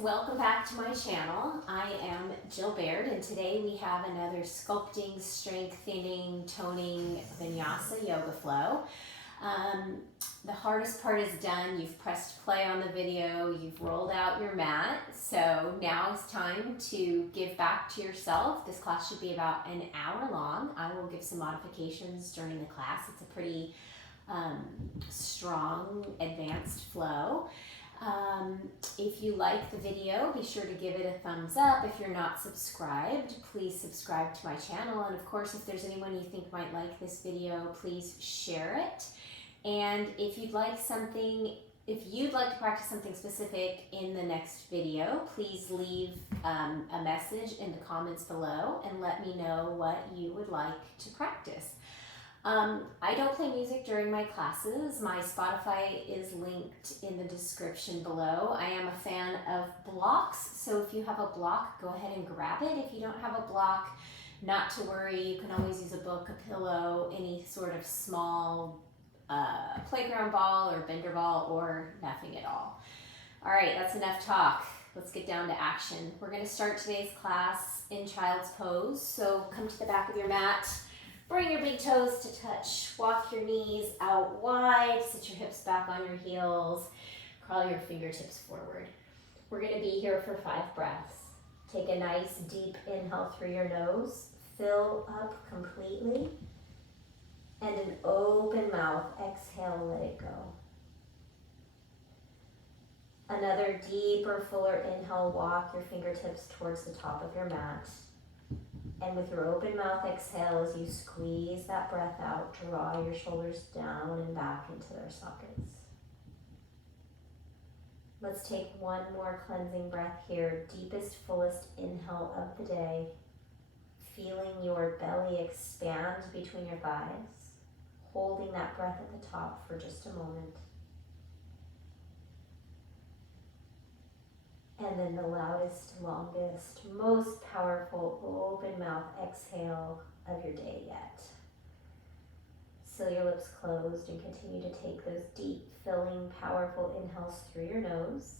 welcome back to my channel. I am Jill Baird, and today we have another sculpting, strengthening, toning vinyasa yoga flow. The hardest part is done. You've pressed play on the video, you've rolled out your mat, so now it's time to give back to yourself. This class should be about an hour long. I will give some modifications during the class. It's a pretty strong, advanced flow. If you like the video, be sure to give it a thumbs up. If you're not subscribed, please subscribe to my channel. And of course, if there's anyone you think might like this video, please share it. And if you'd like to practice something specific in the next video, please leave a message in the comments below and let me know what you would like to practice. I don't play music during my classes. My Spotify is linked in the description below. I am a fan of blocks, so if you have a block, go ahead and grab it. If you don't have a block, not to worry. You can always use a book, a pillow, any sort of small playground ball or bender ball, or nothing at all. All right, that's enough talk. Let's get down to action. We're going to start today's class in child's pose. So come to the back of your mat. Bring your big toes to touch. Walk your knees out wide. Sit your hips back on your heels. Crawl your fingertips forward. We're going to be here for 5 breaths. Take a nice deep inhale through your nose. Fill up completely. And an open mouth. Exhale, let it go. Another deeper, fuller inhale. Walk your fingertips towards the top of your mat. And with your open mouth exhale, as you squeeze that breath out, draw your shoulders down and back into their sockets. Let's take one more cleansing breath here. Deepest, fullest inhale of the day. Feeling your belly expand between your thighs. Holding that breath at the top for just a moment. And then the loudest, longest, most powerful open mouth exhale of your day yet. Seal your lips closed and continue to take those deep, filling, powerful inhales through your nose.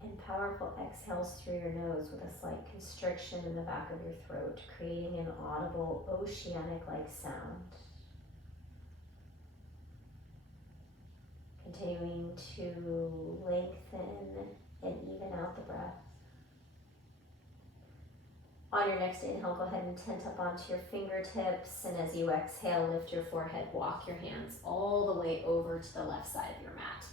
And powerful exhales through your nose with a slight constriction in the back of your throat, creating an audible, oceanic-like sound. Continuing to lengthen and even out the breath. On your next inhale, go ahead and tent up onto your fingertips, and as you exhale, lift your forehead, walk your hands all the way over to the left side of your mat.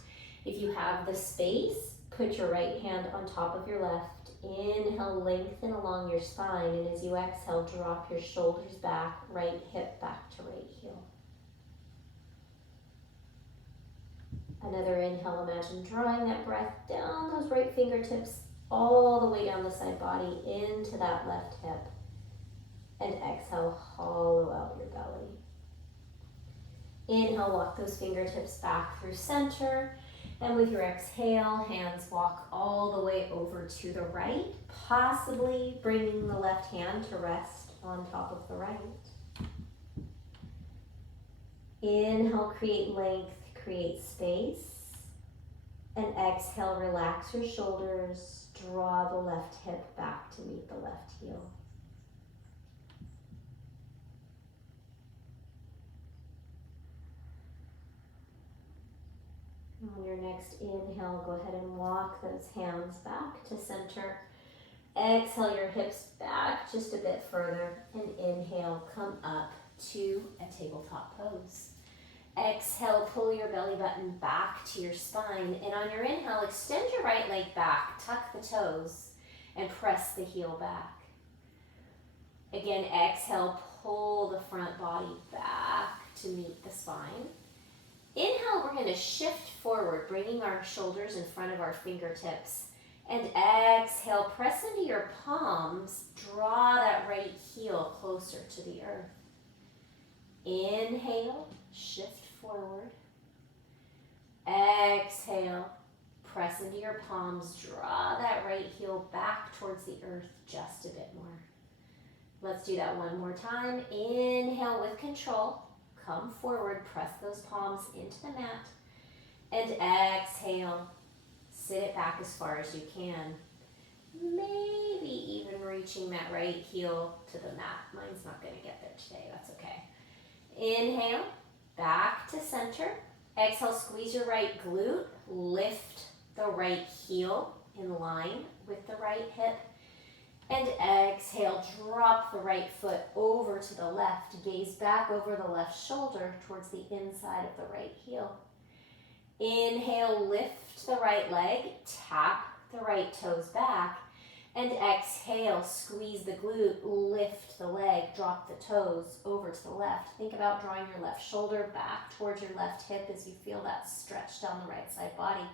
If you have the space, put your right hand on top of your left. Inhale, lengthen along your spine, and as you exhale, drop your shoulders back, right hip back to right heel. Another inhale, imagine drawing that breath down those right fingertips all the way down the side body into that left hip. And exhale, hollow out your belly. Inhale, walk those fingertips back through center. And with your exhale, hands walk all the way over to the right, possibly bringing the left hand to rest on top of the right. Inhale, create length. Create space, and exhale, relax your shoulders, draw the left hip back to meet the left heel. On your next inhale, go ahead and walk those hands back to center. Exhale your hips back just a bit further, and inhale, come up to a tabletop pose. Exhale, pull your belly button back to your spine, and on your inhale, extend your right leg back, tuck the toes, and press the heel back. Again, exhale, pull the front body back to meet the spine. Inhale, we're going to shift forward, bringing our shoulders in front of our fingertips, and exhale, press into your palms, draw that right heel closer to the earth. Inhale, shift forward. Exhale, press into your palms, draw that right heel back towards the earth just a bit more. Let's do that one more time. Inhale with control, come forward, press those palms into the mat. And exhale, sit it back as far as you can. Maybe even reaching that right heel to the mat. Mine's not going to get there today, that's okay. Inhale, back to center. Exhale, squeeze your right glute, lift the right heel in line with the right hip. And exhale, drop the right foot over to the left. Gaze back over the left shoulder towards the inside of the right heel. Inhale, lift the right leg, tap the right toes back. And exhale, squeeze the glute, lift the leg, drop the toes over to the left. Think about drawing your left shoulder back towards your left hip as you feel that stretch down the right side body.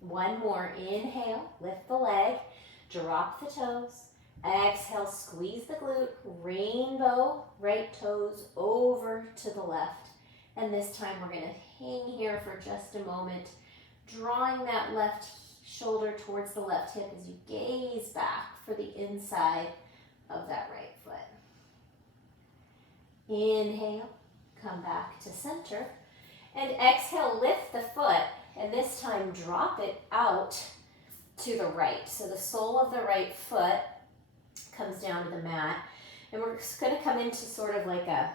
One more, inhale, lift the leg, drop the toes. Exhale, squeeze the glute, rainbow, right toes over to the left. And this time we're going to hang here for just a moment, drawing that left shoulder towards the left hip as you gaze back for the inside of that right foot. Inhale, come back to center. And exhale, lift the foot, and this time drop it out to the right. So the sole of the right foot comes down to the mat, and we're just going to come into sort of like a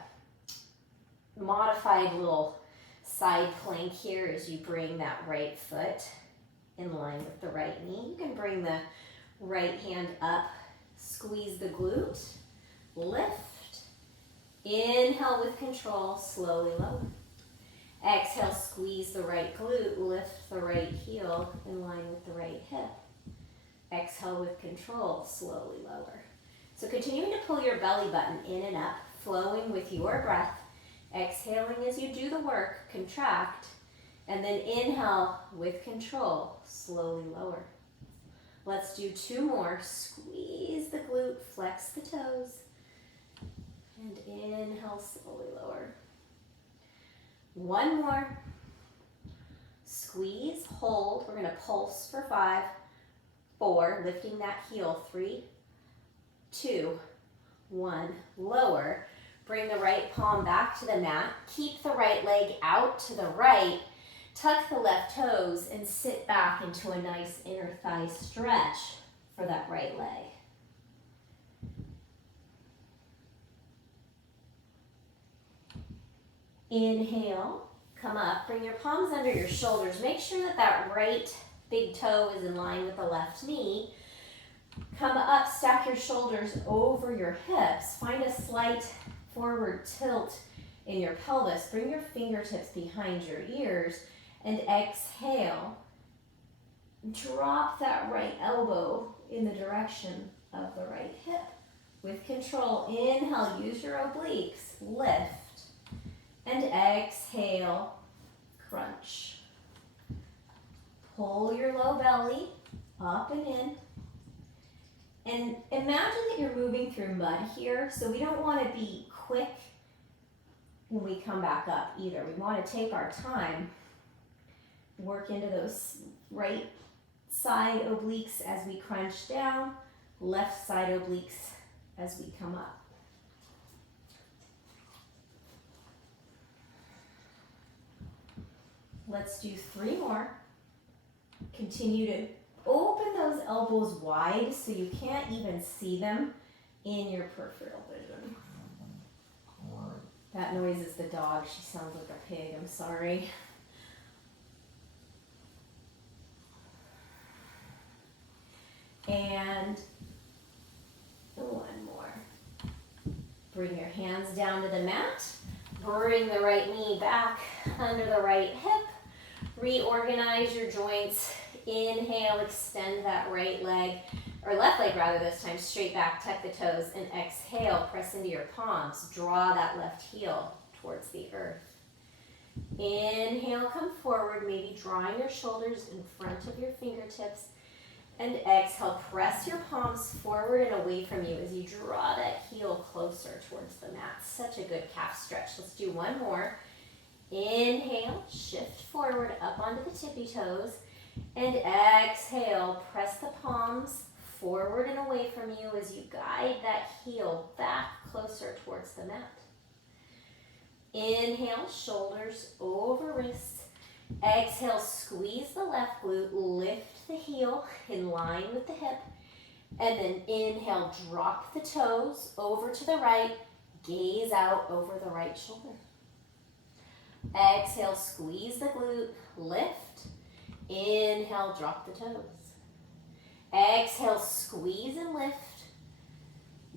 modified little side plank here as you bring that right foot in line with the right knee. You can bring the right hand up, squeeze the glute, lift, inhale with control, slowly lower. Exhale, squeeze the right glute, lift the right heel in line with the right hip. Exhale with control, slowly lower. So continuing to pull your belly button in and up, flowing with your breath. Exhaling as you do the work, contract, and then inhale with control, slowly lower. Let's do two more. Squeeze the glute, flex the toes, and inhale, slowly lower. One more. Squeeze, hold. We're going to pulse for 5, 4, lifting that heel, 3, 2, 1, lower. Bring the right palm back to the mat. Keep the right leg out to the right. Tuck the left toes and sit back into a nice inner thigh stretch for that right leg. Inhale, come up, bring your palms under your shoulders. Make sure that that right big toe is in line with the left knee. Come up, stack your shoulders over your hips. Find a slight forward tilt in your pelvis. Bring your fingertips behind your ears and exhale. Drop that right elbow in the direction of the right hip. With control, inhale, use your obliques, lift, and exhale, crunch. Pull your low belly up and in. And imagine that you're moving through mud here, so we don't want to be quick when we come back up either. We want to take our time, work into those right side obliques as we crunch down, left side obliques as we come up. Let's do 3 more. Continue to open those elbows wide so you can't even see them in your peripheral vision. That noise is the dog. She sounds like a pig. I'm sorry. And one more. Bring your hands down to the mat. Bring the right knee back under the right hip. Reorganize your joints. Inhale, extend that right leg, or left leg rather this time, straight back, tuck the toes, and exhale, press into your palms. Draw that left heel towards the earth. Inhale, come forward, maybe drawing your shoulders in front of your fingertips. And exhale, press your palms forward and away from you as you draw that heel closer towards the mat. Such a good calf stretch. Let's do one more. Inhale, shift forward up onto the tippy toes. And exhale, press the palms forward and away from you as you guide that heel back closer towards the mat. Inhale, shoulders over wrists. Exhale, squeeze the left glute, lift the heel in line with the hip. And then inhale, drop the toes over to the right, gaze out over the right shoulder. Exhale, squeeze the glute, lift. Inhale, drop the toes. Exhale, squeeze and lift.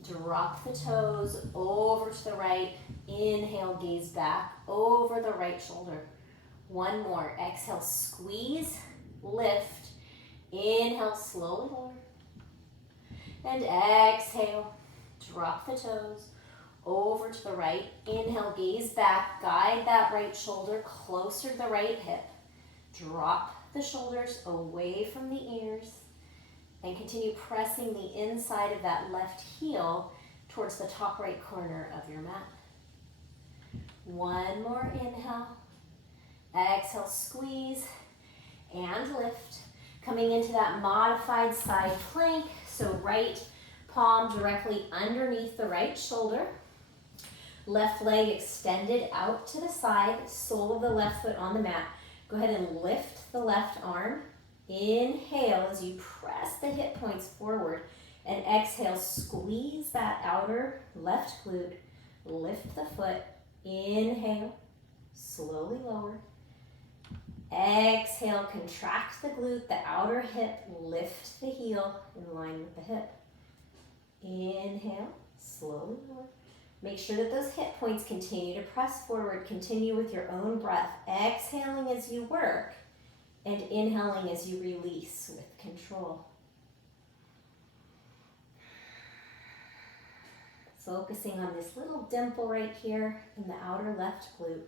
Drop the toes over to the right. Inhale, gaze back over the right shoulder. One more. Exhale, squeeze, lift. Inhale, slowly lower. And exhale, drop the toes over to the right. Inhale, gaze back. Guide that right shoulder closer to the right hip. Drop the shoulders away from the ears. And continue pressing the inside of that left heel towards the top right corner of your mat. One more inhale. Exhale, squeeze and lift. Coming into that modified side plank. So right palm directly underneath the right shoulder. Left leg extended out to the side. Sole of the left foot on the mat. Go ahead and lift the left arm. Inhale as you press the hip points forward. And exhale, squeeze that outer left glute. Lift the foot. Inhale. Slowly lower. Exhale, contract the glute, the outer hip, lift the heel in line with the hip. Inhale, slowly lower. Make sure that those hip points continue to press forward. Continue with your own breath, exhaling as you work and inhaling as you release with control. Focusing on this little dimple right here in the outer left glute.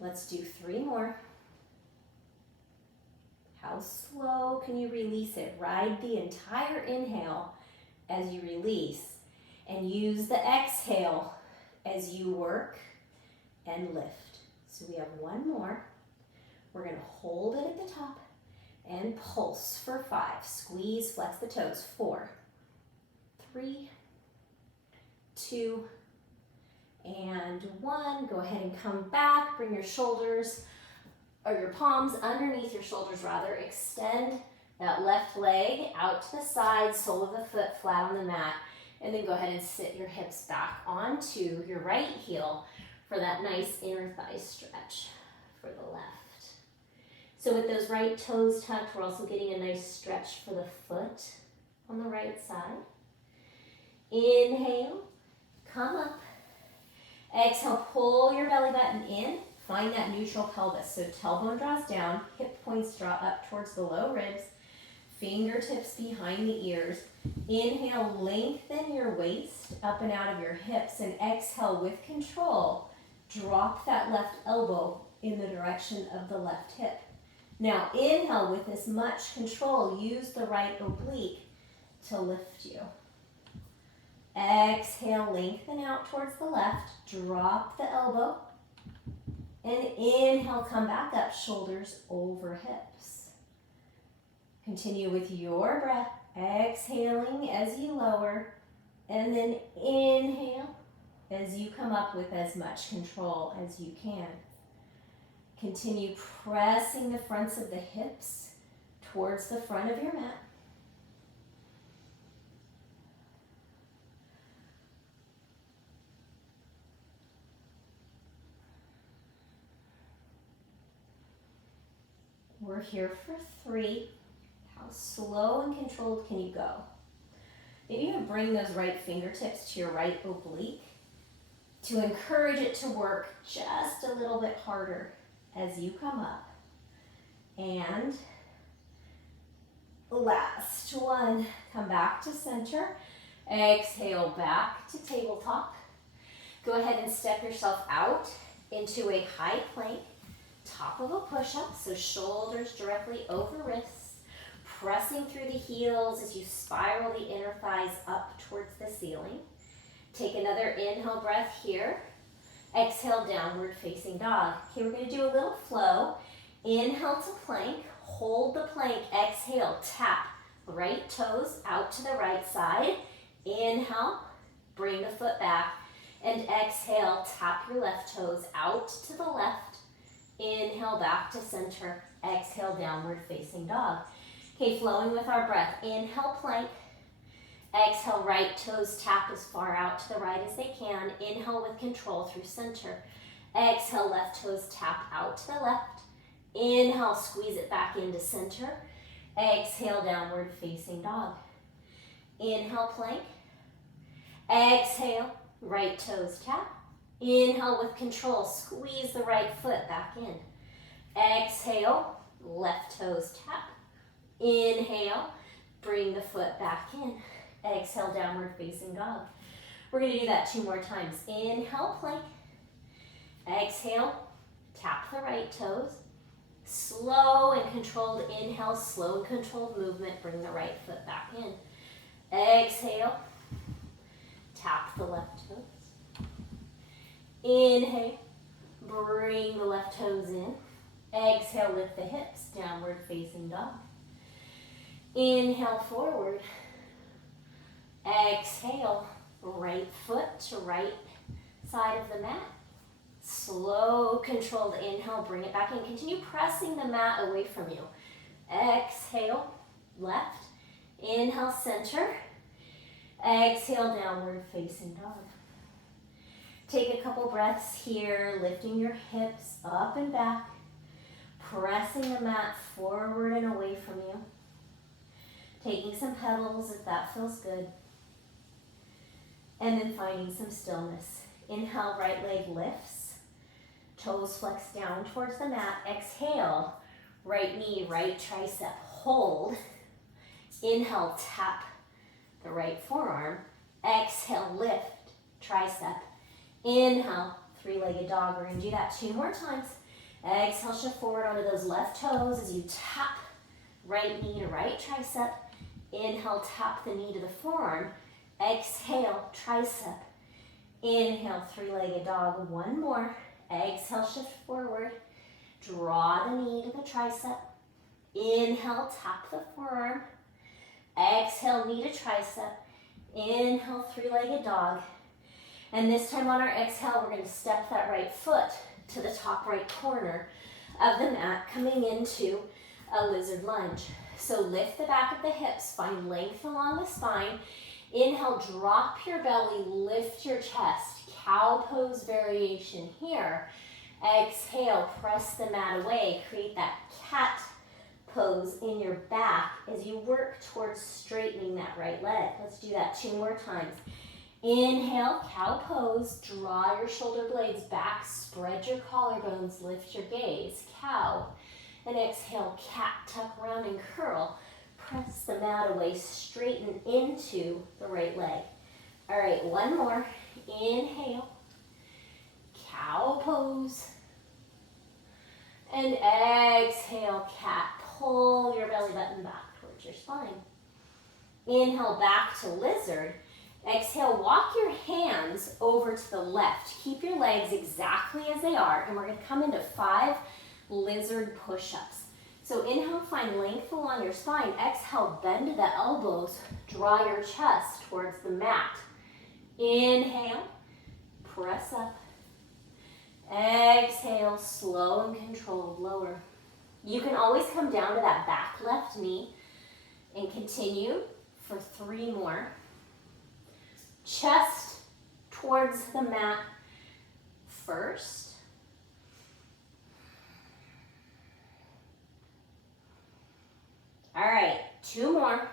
Let's do 3 more. How slow can you release it? Ride the entire inhale as you release and use the exhale as you work and lift. So we have 1 more. We're going to hold it at the top and pulse for 5. Squeeze, flex the toes. 4, 3, 2, and 1. Go ahead and come back. Bring your shoulders, or your palms underneath your shoulders rather. Extend that left leg out to the side, sole of the foot flat on the mat. And then go ahead and sit your hips back onto your right heel for that nice inner thigh stretch for the left. So with those right toes tucked, we're also getting a nice stretch for the foot on the right side. Inhale, come up. Exhale, pull your belly button in. Find that neutral pelvis. So tailbone draws down, hip points draw up towards the low ribs, fingertips behind the ears. Inhale, lengthen your waist up and out of your hips, and exhale with control. Drop that left elbow in the direction of the left hip. Now inhale with as much control. Use the right oblique to lift you. Exhale, lengthen out towards the left. Drop the elbow. And inhale, come back up, shoulders over hips. Continue with your breath, exhaling as you lower, and then inhale as you come up with as much control as you can. Continue pressing the fronts of the hips towards the front of your mat. We're here for 3. How slow and controlled can you go? Maybe you bring those right fingertips to your right oblique to encourage it to work just a little bit harder as you come up. And last one, come back to center. Exhale, back to tabletop. Go ahead and step yourself out into a high plank. Top of a push-up, so shoulders directly over wrists, pressing through the heels as you spiral the inner thighs up towards the ceiling. Take another inhale breath here. Exhale, downward facing dog. Okay, we're going to do a little flow. Inhale to plank, hold the plank, exhale, tap right toes out to the right side. Inhale, bring the foot back. And exhale, tap your left toes out to the left. Inhale, back to center. Exhale, downward facing dog. Okay, flowing with our breath. Inhale, plank. Exhale, right toes tap as far out to the right as they can. Inhale with control through center. Exhale, left toes tap out to the left. Inhale, squeeze it back into center. Exhale, downward facing dog. Inhale, plank. Exhale, right toes tap. Inhale with control, squeeze the right foot back in. Exhale, left toes tap. Inhale, bring the foot back in. Exhale, downward facing dog. We're going to do that 2 more times. Inhale, plank. Exhale, tap the right toes. Slow and controlled inhale, slow and controlled movement. Bring the right foot back in. Exhale, tap the left toes. Inhale, bring the left toes in. Exhale, lift the hips, downward facing dog. Inhale, forward. Exhale, right foot to right side of the mat. Slow, controlled inhale, bring it back in. Continue pressing the mat away from you. Exhale, left. Inhale, center. Exhale, downward facing dog. Take a couple breaths here, lifting your hips up and back. Pressing the mat forward and away from you. Taking some pedals if that feels good. And then finding some stillness. Inhale, right leg lifts. Toes flex down towards the mat. Exhale, right knee, right tricep. Hold. Inhale, tap the right forearm. Exhale, lift, tricep. Inhale, 3-legged dog. We're going to do that 2 more times. Exhale, shift forward onto those left toes as you tap right knee to right tricep. Inhale, tap the knee to the forearm. Exhale, tricep. Inhale, 3-legged dog. 1 more. Exhale, shift forward. Draw the knee to the tricep. Inhale, tap the forearm. Exhale, knee to tricep. Inhale, 3-legged dog. And this time on our exhale, we're going to step that right foot to the top right corner of the mat, coming into a lizard lunge. So lift the back of the hips, find length along the spine. Inhale, drop your belly, lift your chest. Cow pose variation here. Exhale, press the mat away. Create that cat pose in your back as you work towards straightening that right leg. Let's do that 2 more times. Inhale, cow pose. Draw your shoulder blades back. Spread your collarbones. Lift your gaze. Cow. And exhale, cat. Tuck around and curl. Press the mat away. Straighten into the right leg. All right, 1 more. Inhale. Cow pose. And exhale, cat. Pull your belly button back towards your spine. Inhale, back to lizard. Exhale, walk your hands over to the left. Keep your legs exactly as they are, and we're going to come into 5 lizard push-ups. So inhale, find length along your spine. Exhale, bend the elbows. Draw your chest towards the mat. Inhale, press up. Exhale, slow and controlled, lower. You can always come down to that back left knee and continue for 3 more. Chest towards the mat first. All right, 2 more.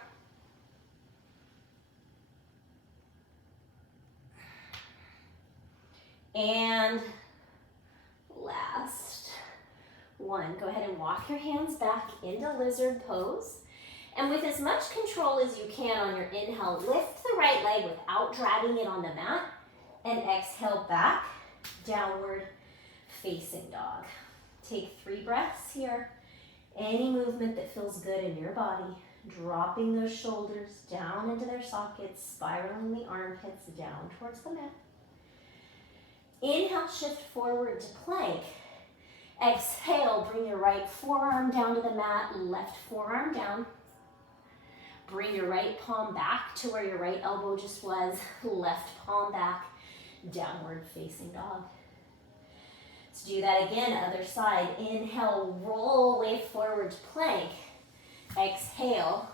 And last 1. Go ahead and walk your hands back into lizard pose. And with as much control as you can on your inhale, lift the right leg without dragging it on the mat. And exhale back, downward facing dog. Take 3 breaths here. Any movement that feels good in your body. Dropping those shoulders down into their sockets, spiraling the armpits down towards the mat. Inhale, shift forward to plank. Exhale, bring your right forearm down to the mat, left forearm down. Bring your right palm back to where your right elbow just was, left palm back. downward facing dog. Let's do that again, other side. Inhale, roll way forward to plank. Exhale,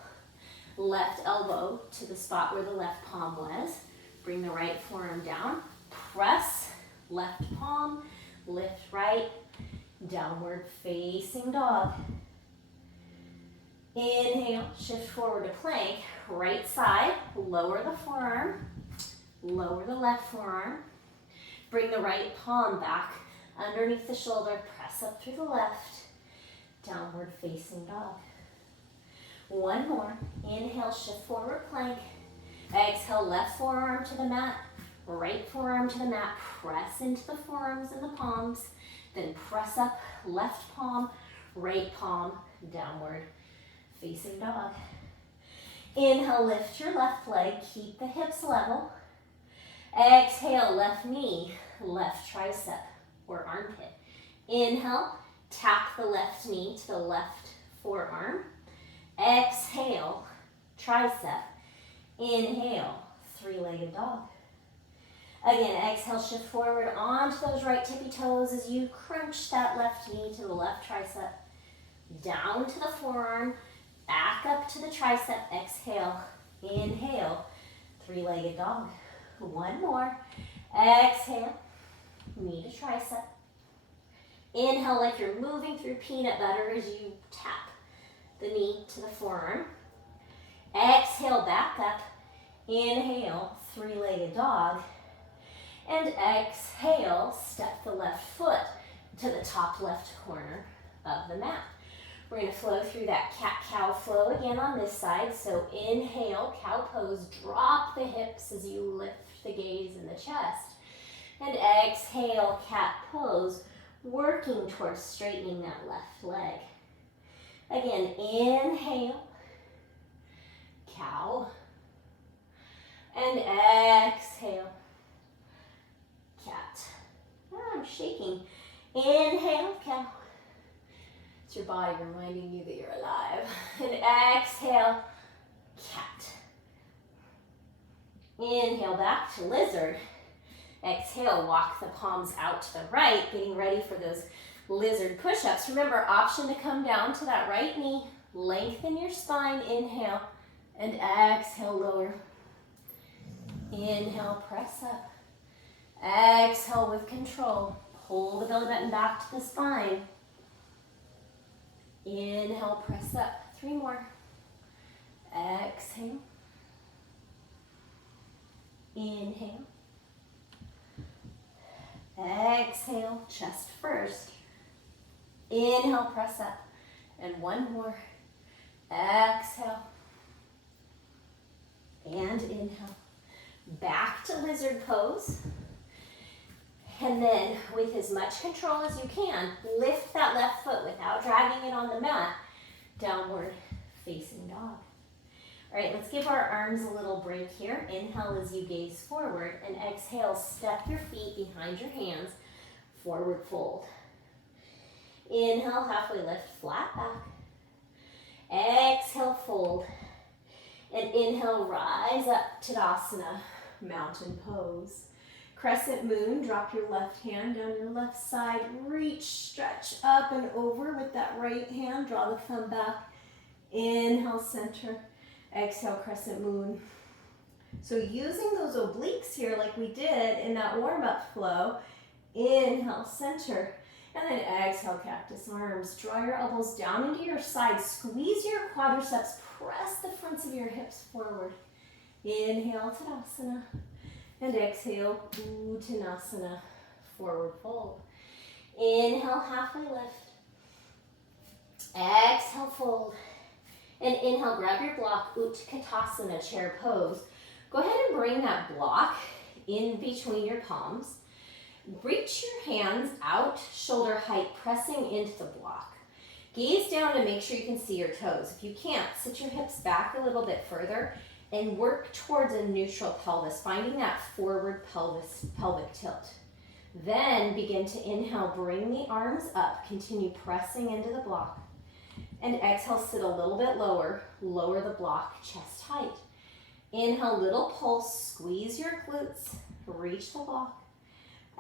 left elbow to the spot where the left palm was. Bring the right forearm down. Press, left palm, lift right, downward facing dog. Inhale, shift forward to plank. Right side, lower the forearm, lower the left forearm. Bring the right palm back underneath the shoulder, press up through the left, downward facing dog. One more. Inhale, shift forward plank. Exhale, left forearm to the mat, right forearm to the mat. Press into the forearms and the palms. Then press up, left palm, right palm, downward facing dog. Inhale, lift your left leg, keep the hips level. Exhale, left knee, left tricep or armpit. Inhale, tap the left knee to the left forearm. Exhale, tricep. Inhale, three-legged dog. Again, exhale, shift forward onto those right tippy toes as you crunch that left knee to the left tricep. Down to the forearm, back up to the tricep. Exhale, inhale, three-legged dog. One more. Exhale, knee to tricep. Inhale like you're moving through peanut butter as you tap the knee to the forearm. Exhale, back up. Inhale, three-legged dog. And exhale, step the left foot to the top left corner of the mat. We're going to flow through that cat-cow flow again on this side. So inhale, cow pose, drop the hips as you lift the gaze in the chest. And exhale, cat pose, working towards straightening that left leg. Again, inhale, cow, and exhale, cat. I'm shaking. Inhale, cow. It's your body reminding you that you're alive. And exhale, cat. Inhale, back to lizard. Exhale, walk the palms out to the right, getting ready for those lizard push-ups. Remember, option to come down to that right knee. Lengthen your spine. Inhale, and exhale, lower. Inhale, press up. Exhale with control. Pull the belly button back to the spine. Inhale, press up. Three more. Exhale. Inhale. Exhale, chest first. Inhale, press up. And one more. Exhale. And inhale. Back to lizard pose. And then, with as much control as you can, lift that left foot without dragging it on the mat. Downward facing dog. All right, let's give our arms a little break here. Inhale as you gaze forward, and exhale, step your feet behind your hands, forward fold. Inhale, halfway lift, flat back. Exhale, fold. And inhale, rise up, Tadasana, mountain pose. Crescent moon, drop your left hand down your left side, reach, stretch up and over with that right hand, draw the thumb back. Inhale, center. Exhale, crescent moon. So using those obliques here like we did in that warm-up flow, inhale, center, and then exhale, cactus arms. Draw your elbows down into your sides, squeeze your quadriceps, press the fronts of your hips forward. Inhale, Tadasana, and exhale, Uttanasana, forward fold. Inhale, halfway lift. Exhale, fold. And inhale, grab your block, Utkatasana, chair pose. Go ahead and bring that block in between your palms. Reach your hands out, shoulder height, pressing into the block. Gaze down and make sure you can see your toes. If you can't, sit your hips back a little bit further and work towards a neutral pelvis, finding that forward pelvic tilt. Then begin to inhale, bring the arms up, continue pressing into the block. And exhale, sit a little bit lower, lower the block, chest height. Inhale, little pulse, squeeze your glutes, reach the block.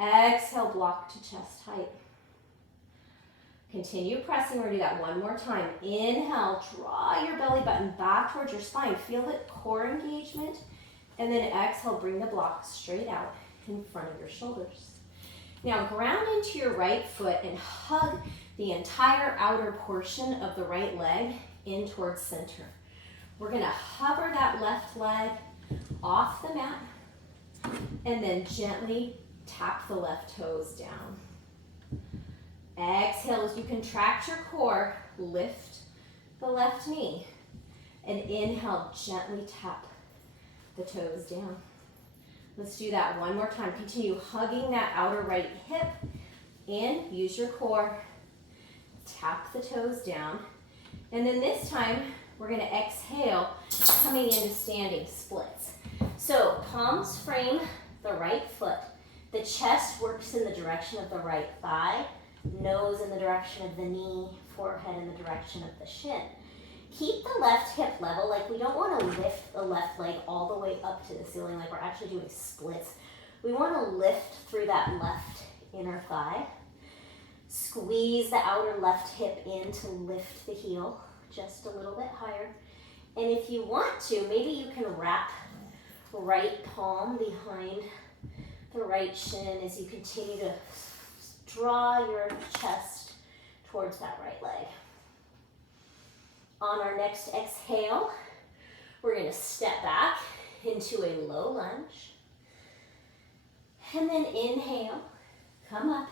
Exhale, block to chest height. Continue pressing. We're going to do that one more time. Inhale, draw your belly button back towards your spine. Feel that core engagement. And then exhale, bring the block straight out in front of your shoulders. Now ground into your right foot and hug the entire outer portion of the right leg in towards center. We're going to hover that left leg off the mat and then gently tap the left toes down. Exhale as you contract your core, lift the left knee, and inhale, gently tap the toes down. Let's do that one more time. Continue hugging that outer right hip in, use your core, tap the toes down, and then this time we're going to exhale, coming into standing splits. So palms frame the right foot, the chest works in the direction of the right thigh, nose in the direction of the knee, forehead in the direction of the shin. Keep the left hip level, like we don't want to lift the left leg all the way up to the ceiling like we're actually doing splits. We want to lift through that left inner thigh. Squeeze the outer left hip in to lift the heel just a little bit higher. And if you want to, maybe you can wrap right palm behind the right shin as you continue to draw your chest towards that right leg. On our next exhale, we're going to step back into a low lunge. And then inhale, come up,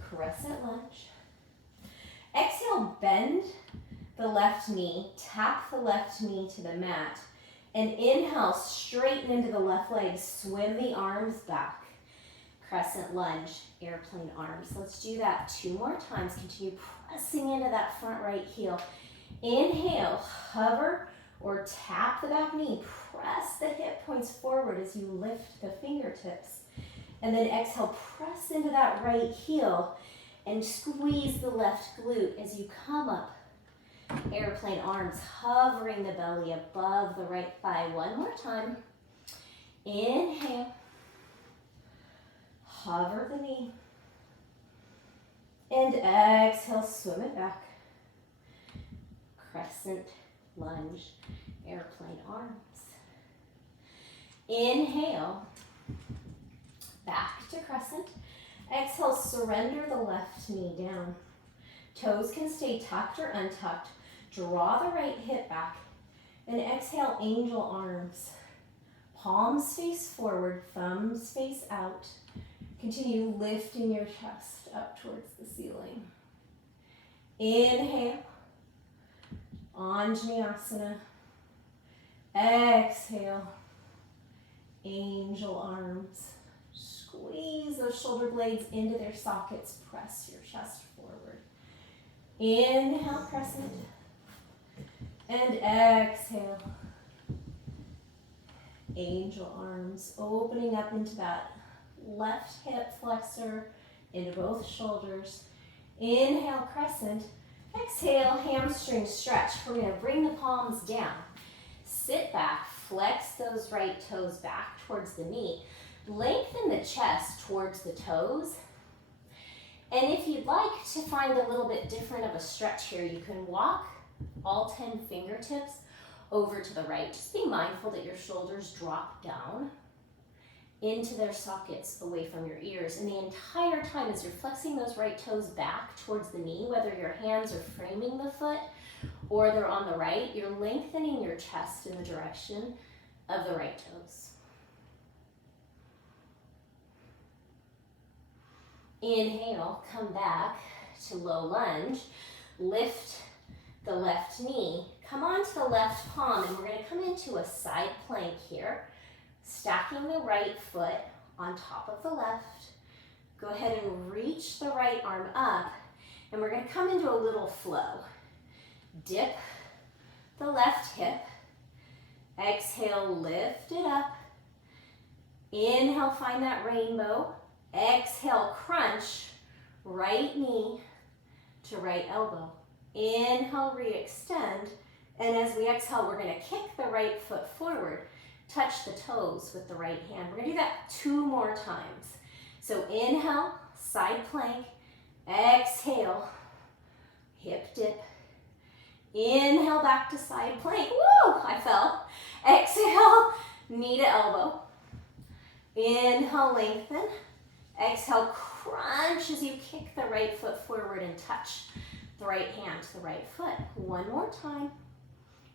crescent lunge. Exhale, bend the left knee, tap the left knee to the mat, and inhale, straighten into the left leg, swim the arms back. Crescent lunge, airplane arms. Let's do that 2 more times. Continue pressing into that front right heel. Inhale, hover or tap the back knee. Press the hip points forward as you lift the fingertips. And then exhale, press into that right heel and squeeze the left glute as you come up. Airplane arms, hovering the belly above the right thigh. 1 more time. Inhale. Hover the knee. And exhale, swim it back. Crescent lunge, airplane arms. Inhale, back to crescent. Exhale, surrender the left knee down. Toes can stay tucked or untucked. Draw the right hip back. And exhale, angel arms. Palms face forward, thumbs face out. Continue lifting your chest up towards the ceiling. Inhale, Anjaneyasana. Exhale, angel arms. Squeeze those shoulder blades into their sockets. Press your chest forward. Inhale, crescent. And exhale, angel arms. Opening up into that left hip flexor, into both shoulders. Inhale, crescent. Exhale, hamstring stretch. We're going to bring the palms down. Sit back, flex those right toes back towards the knee. Lengthen the chest towards the toes. And if you'd like to find a little bit different of a stretch here, you can walk all 10 fingertips over to the right. Just be mindful that your shoulders drop down into their sockets away from your ears. And the entire time as you're flexing those right toes back towards the knee, whether your hands are framing the foot or they're on the right, you're lengthening your chest in the direction of the right toes. Inhale, come back to low lunge. Lift the left knee. Come onto the left palm, and we're going to come into a side plank here. Stacking the right foot on top of the left. Go ahead and reach the right arm up, and we're going to come into a little flow. Dip the left hip. Exhale, lift it up. Inhale, find that rainbow. Exhale, crunch right knee to right elbow. Inhale, re-extend. And as we exhale, we're going to kick the right foot forward. touch the toes with the right hand. We're gonna do that 2 more times. So inhale, side plank, exhale, hip dip. Inhale, back to side plank. Woo, I fell. Exhale, knee to elbow. Inhale, lengthen. Exhale, crunch as you kick the right foot forward and touch the right hand to the right foot. 1 more time.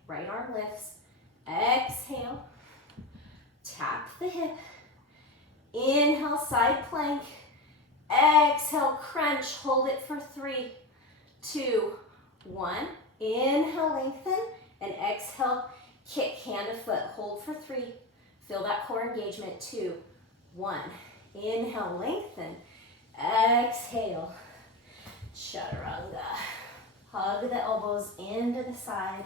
Right arm lifts. Exhale. Tap the hip. Inhale, side plank. Exhale, crunch. Hold it for 3, 2, 1. Inhale, lengthen. And exhale, kick hand to foot. Hold for 3. Feel that core engagement. 2, 1. Inhale, lengthen. Exhale. Chaturanga. Hug the elbows into the side.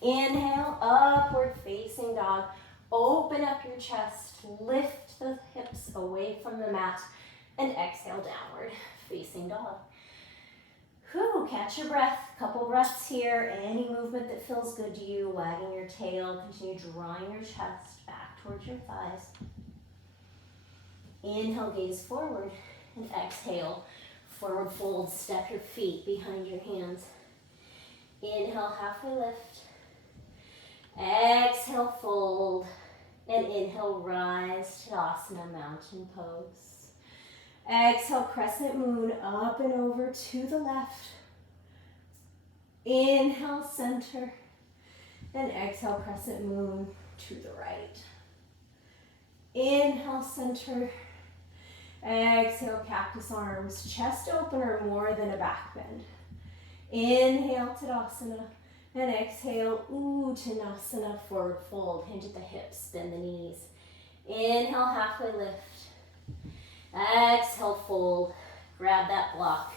Inhale, upward facing dog. Open up your chest. Lift the hips away from the mat. And exhale, downward facing dog. Whew, catch your breath. Couple breaths here. Any movement that feels good to you. Wagging your tail. Continue drawing your chest back towards your thighs. Inhale, gaze forward. And exhale, forward fold. Step your feet behind your hands. Inhale, halfway lift. Exhale, fold. And inhale, rise to Tadasana, mountain pose. Exhale, crescent moon, up and over to the left. Inhale, center. And exhale, crescent moon to the right. Inhale, center. Exhale, cactus arms, chest opener more than a back bend. Inhale, Tadasana. And exhale, Uttanasana, forward fold. Hinge at the hips, bend the knees. Inhale, halfway lift. Exhale, fold. Grab that block.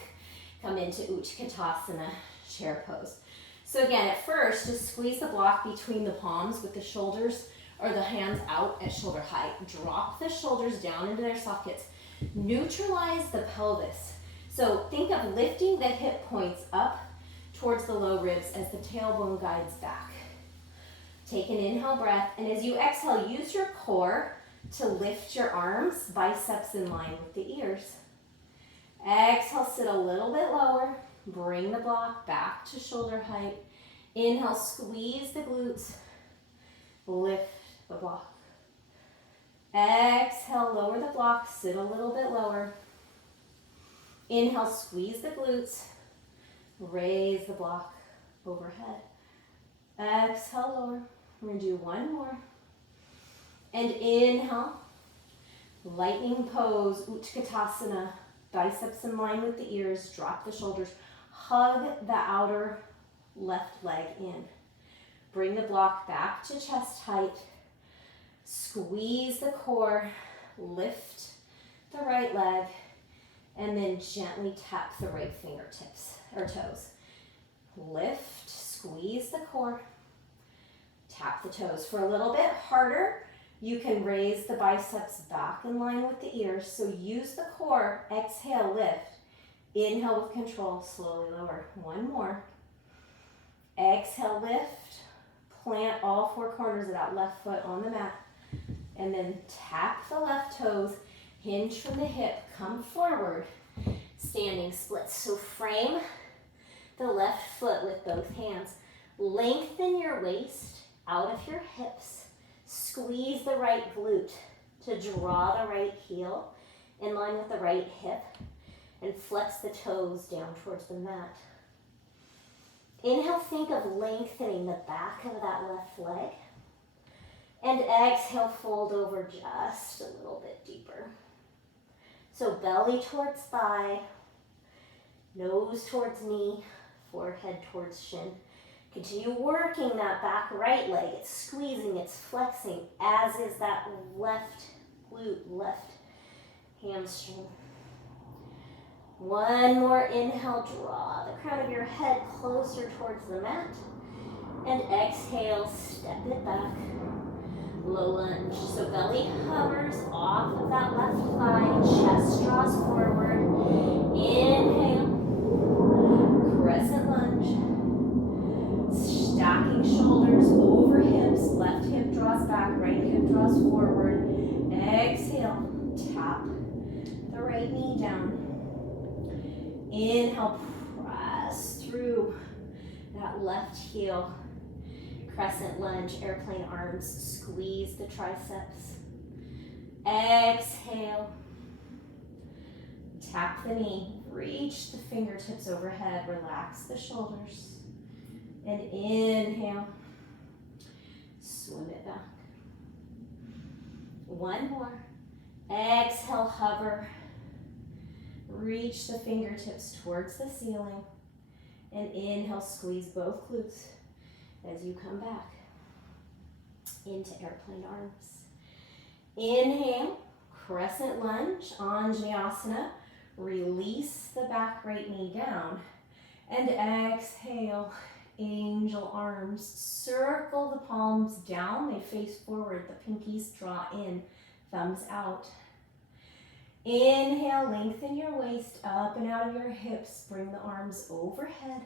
Come into Utkatasana, chair pose. So again, at first, just squeeze the block between the palms with the shoulders or the hands out at shoulder height. Drop the shoulders down into their sockets. Neutralize the pelvis. So think of lifting the hip points up towards the low ribs as the tailbone guides back. Take an inhale breath, and as you exhale, use your core to lift your arms, biceps in line with the ears. Exhale, sit a little bit lower. Bring the block back to shoulder height. Inhale, squeeze the glutes. Lift the block. Exhale, lower the block, sit a little bit lower. Inhale, squeeze the glutes. Raise the block overhead. Exhale, lower. We're going to do 1 more. And inhale, lightning pose, Utkatasana, biceps in line with the ears, drop the shoulders, hug the outer left leg in. Bring the block back to chest height, squeeze the core, lift the right leg, and then gently tap the right fingertips or toes. Lift, squeeze the core, tap the toes. For a little bit harder, you can raise the biceps back in line with the ears. So use the core, exhale, lift. Inhale with control, slowly lower. 1 more. Exhale, lift. Plant all 4 corners of that left foot on the mat. And then tap the left toes, hinge from the hip, come forward, standing splits. So frame the left foot with both hands. Lengthen your waist out of your hips. Squeeze the right glute to draw the right heel in line with the right hip and flex the toes down towards the mat. Inhale, think of lengthening the back of that left leg. And exhale, fold over just a little bit deeper. So belly towards thigh, nose towards knee, forehead towards shin. Continue working that back right leg. It's squeezing, it's flexing, as is that left glute, left hamstring. 1 more inhale, draw the crown of your head closer towards the mat. And exhale, step it back. Low lunge. So belly hovers off of that left thigh, chest draws forward. Inhale, crescent lunge. Stacking shoulders over hips, left hip draws back, right hip draws forward. Exhale, tap the right knee down. Inhale, press through that left heel. Crescent lunge, airplane arms, squeeze the triceps. Exhale, tap the knee, reach the fingertips overhead, relax the shoulders. And inhale, swim it back. One more. Exhale, hover. Reach the fingertips towards the ceiling. And inhale, squeeze both glutes as you come back into airplane arms. Inhale, crescent lunge, Anjaneyasana. Release the back right knee down. And exhale, angel arms. Circle the palms down. They face forward. The pinkies draw in, thumbs out. Inhale, lengthen your waist up and out of your hips. Bring the arms overhead.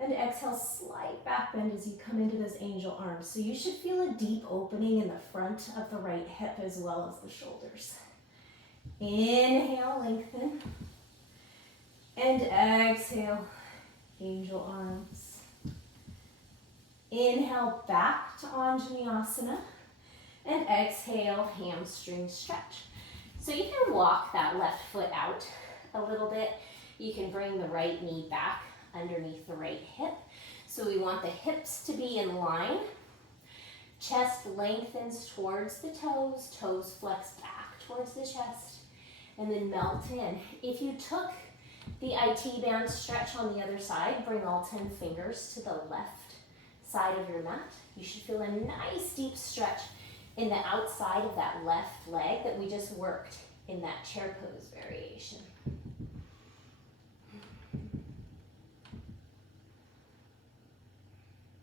And exhale, slight back bend as you come into those angel arms. So you should feel a deep opening in the front of the right hip as well as the shoulders. Inhale, lengthen. And exhale, angel arms. Inhale, back to Anjaneyasana. And exhale, hamstring stretch. So you can walk that left foot out a little bit. You can bring the right knee back underneath the right hip. So we want the hips to be in line. Chest lengthens towards the toes. Toes flex back towards the chest. And then melt in. If you took the IT band stretch on the other side, bring all 10 fingers to the left side of your mat. You should feel a nice deep stretch in the outside of that left leg that we just worked in that chair pose variation.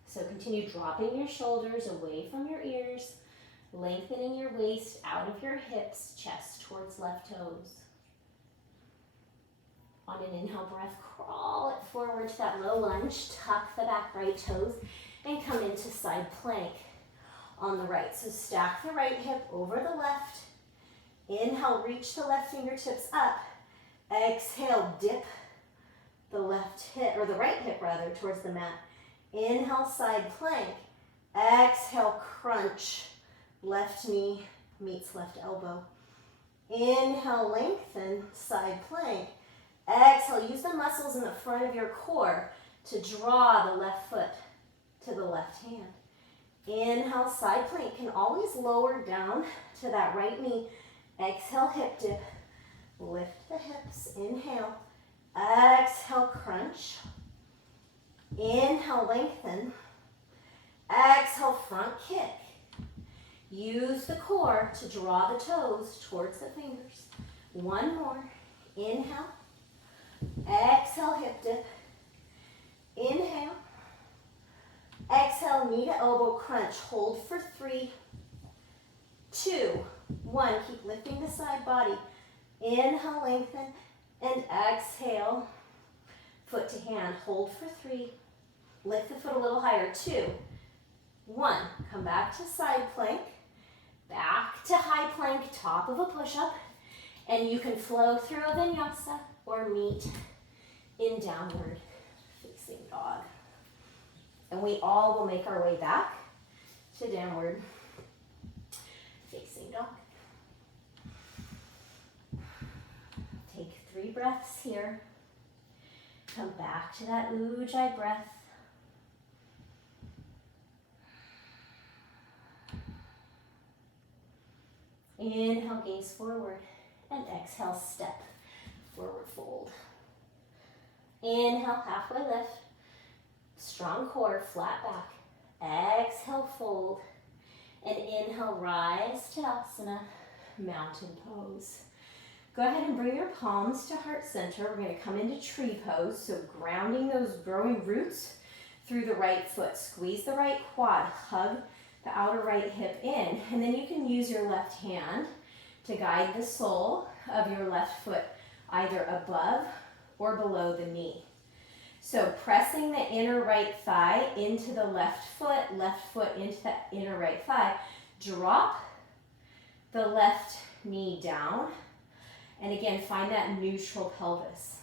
So continue dropping your shoulders away from your ears, lengthening your waist out of your hips, chest towards left toes. On an inhale breath, crawl it forward to that low lunge, tuck the back right toes, and come into side plank on the right. So stack the right hip over the left. Inhale, reach the left fingertips up. Exhale, dip the left hip, or the right hip rather, towards the mat. Inhale, side plank. Exhale, crunch. Left knee meets left elbow. Inhale, lengthen, side plank. Exhale, use the muscles in the front of your core to draw the left foot to the left hand. Inhale, side plank. Can always lower down to that right knee. Exhale, hip dip. Lift the hips. Inhale. Exhale, crunch. Inhale, lengthen. Exhale, front kick. Use the core to draw the toes towards the fingers. One more. Inhale. Exhale, hip dip. Inhale. Exhale, knee to elbow crunch. Hold for 3, 2, 1. Keep lifting the side body. Inhale, lengthen, and exhale, foot to hand. Hold for 3. Lift the foot a little higher. 2, 1. Come back to side plank. Back to high plank, top of a push-up. And you can flow through a vinyasa or meet in downward facing dog. And we all will make our way back to downward facing dog. Take 3 breaths here. Come back to that Ujjayi breath. Inhale, gaze forward, and exhale, step forward fold. Inhale, halfway lift. Strong core, flat back. Exhale, fold. And inhale, rise to asana, mountain pose. Go ahead and bring your palms to heart center. We're going to come into tree pose. So grounding those growing roots through the right foot. Squeeze the right quad. Hug the outer right hip in. And then you can use your left hand to guide the sole of your left foot either above or below the knee. So pressing the inner right thigh into the left foot into the inner right thigh. Drop the left knee down. And again, find that neutral pelvis.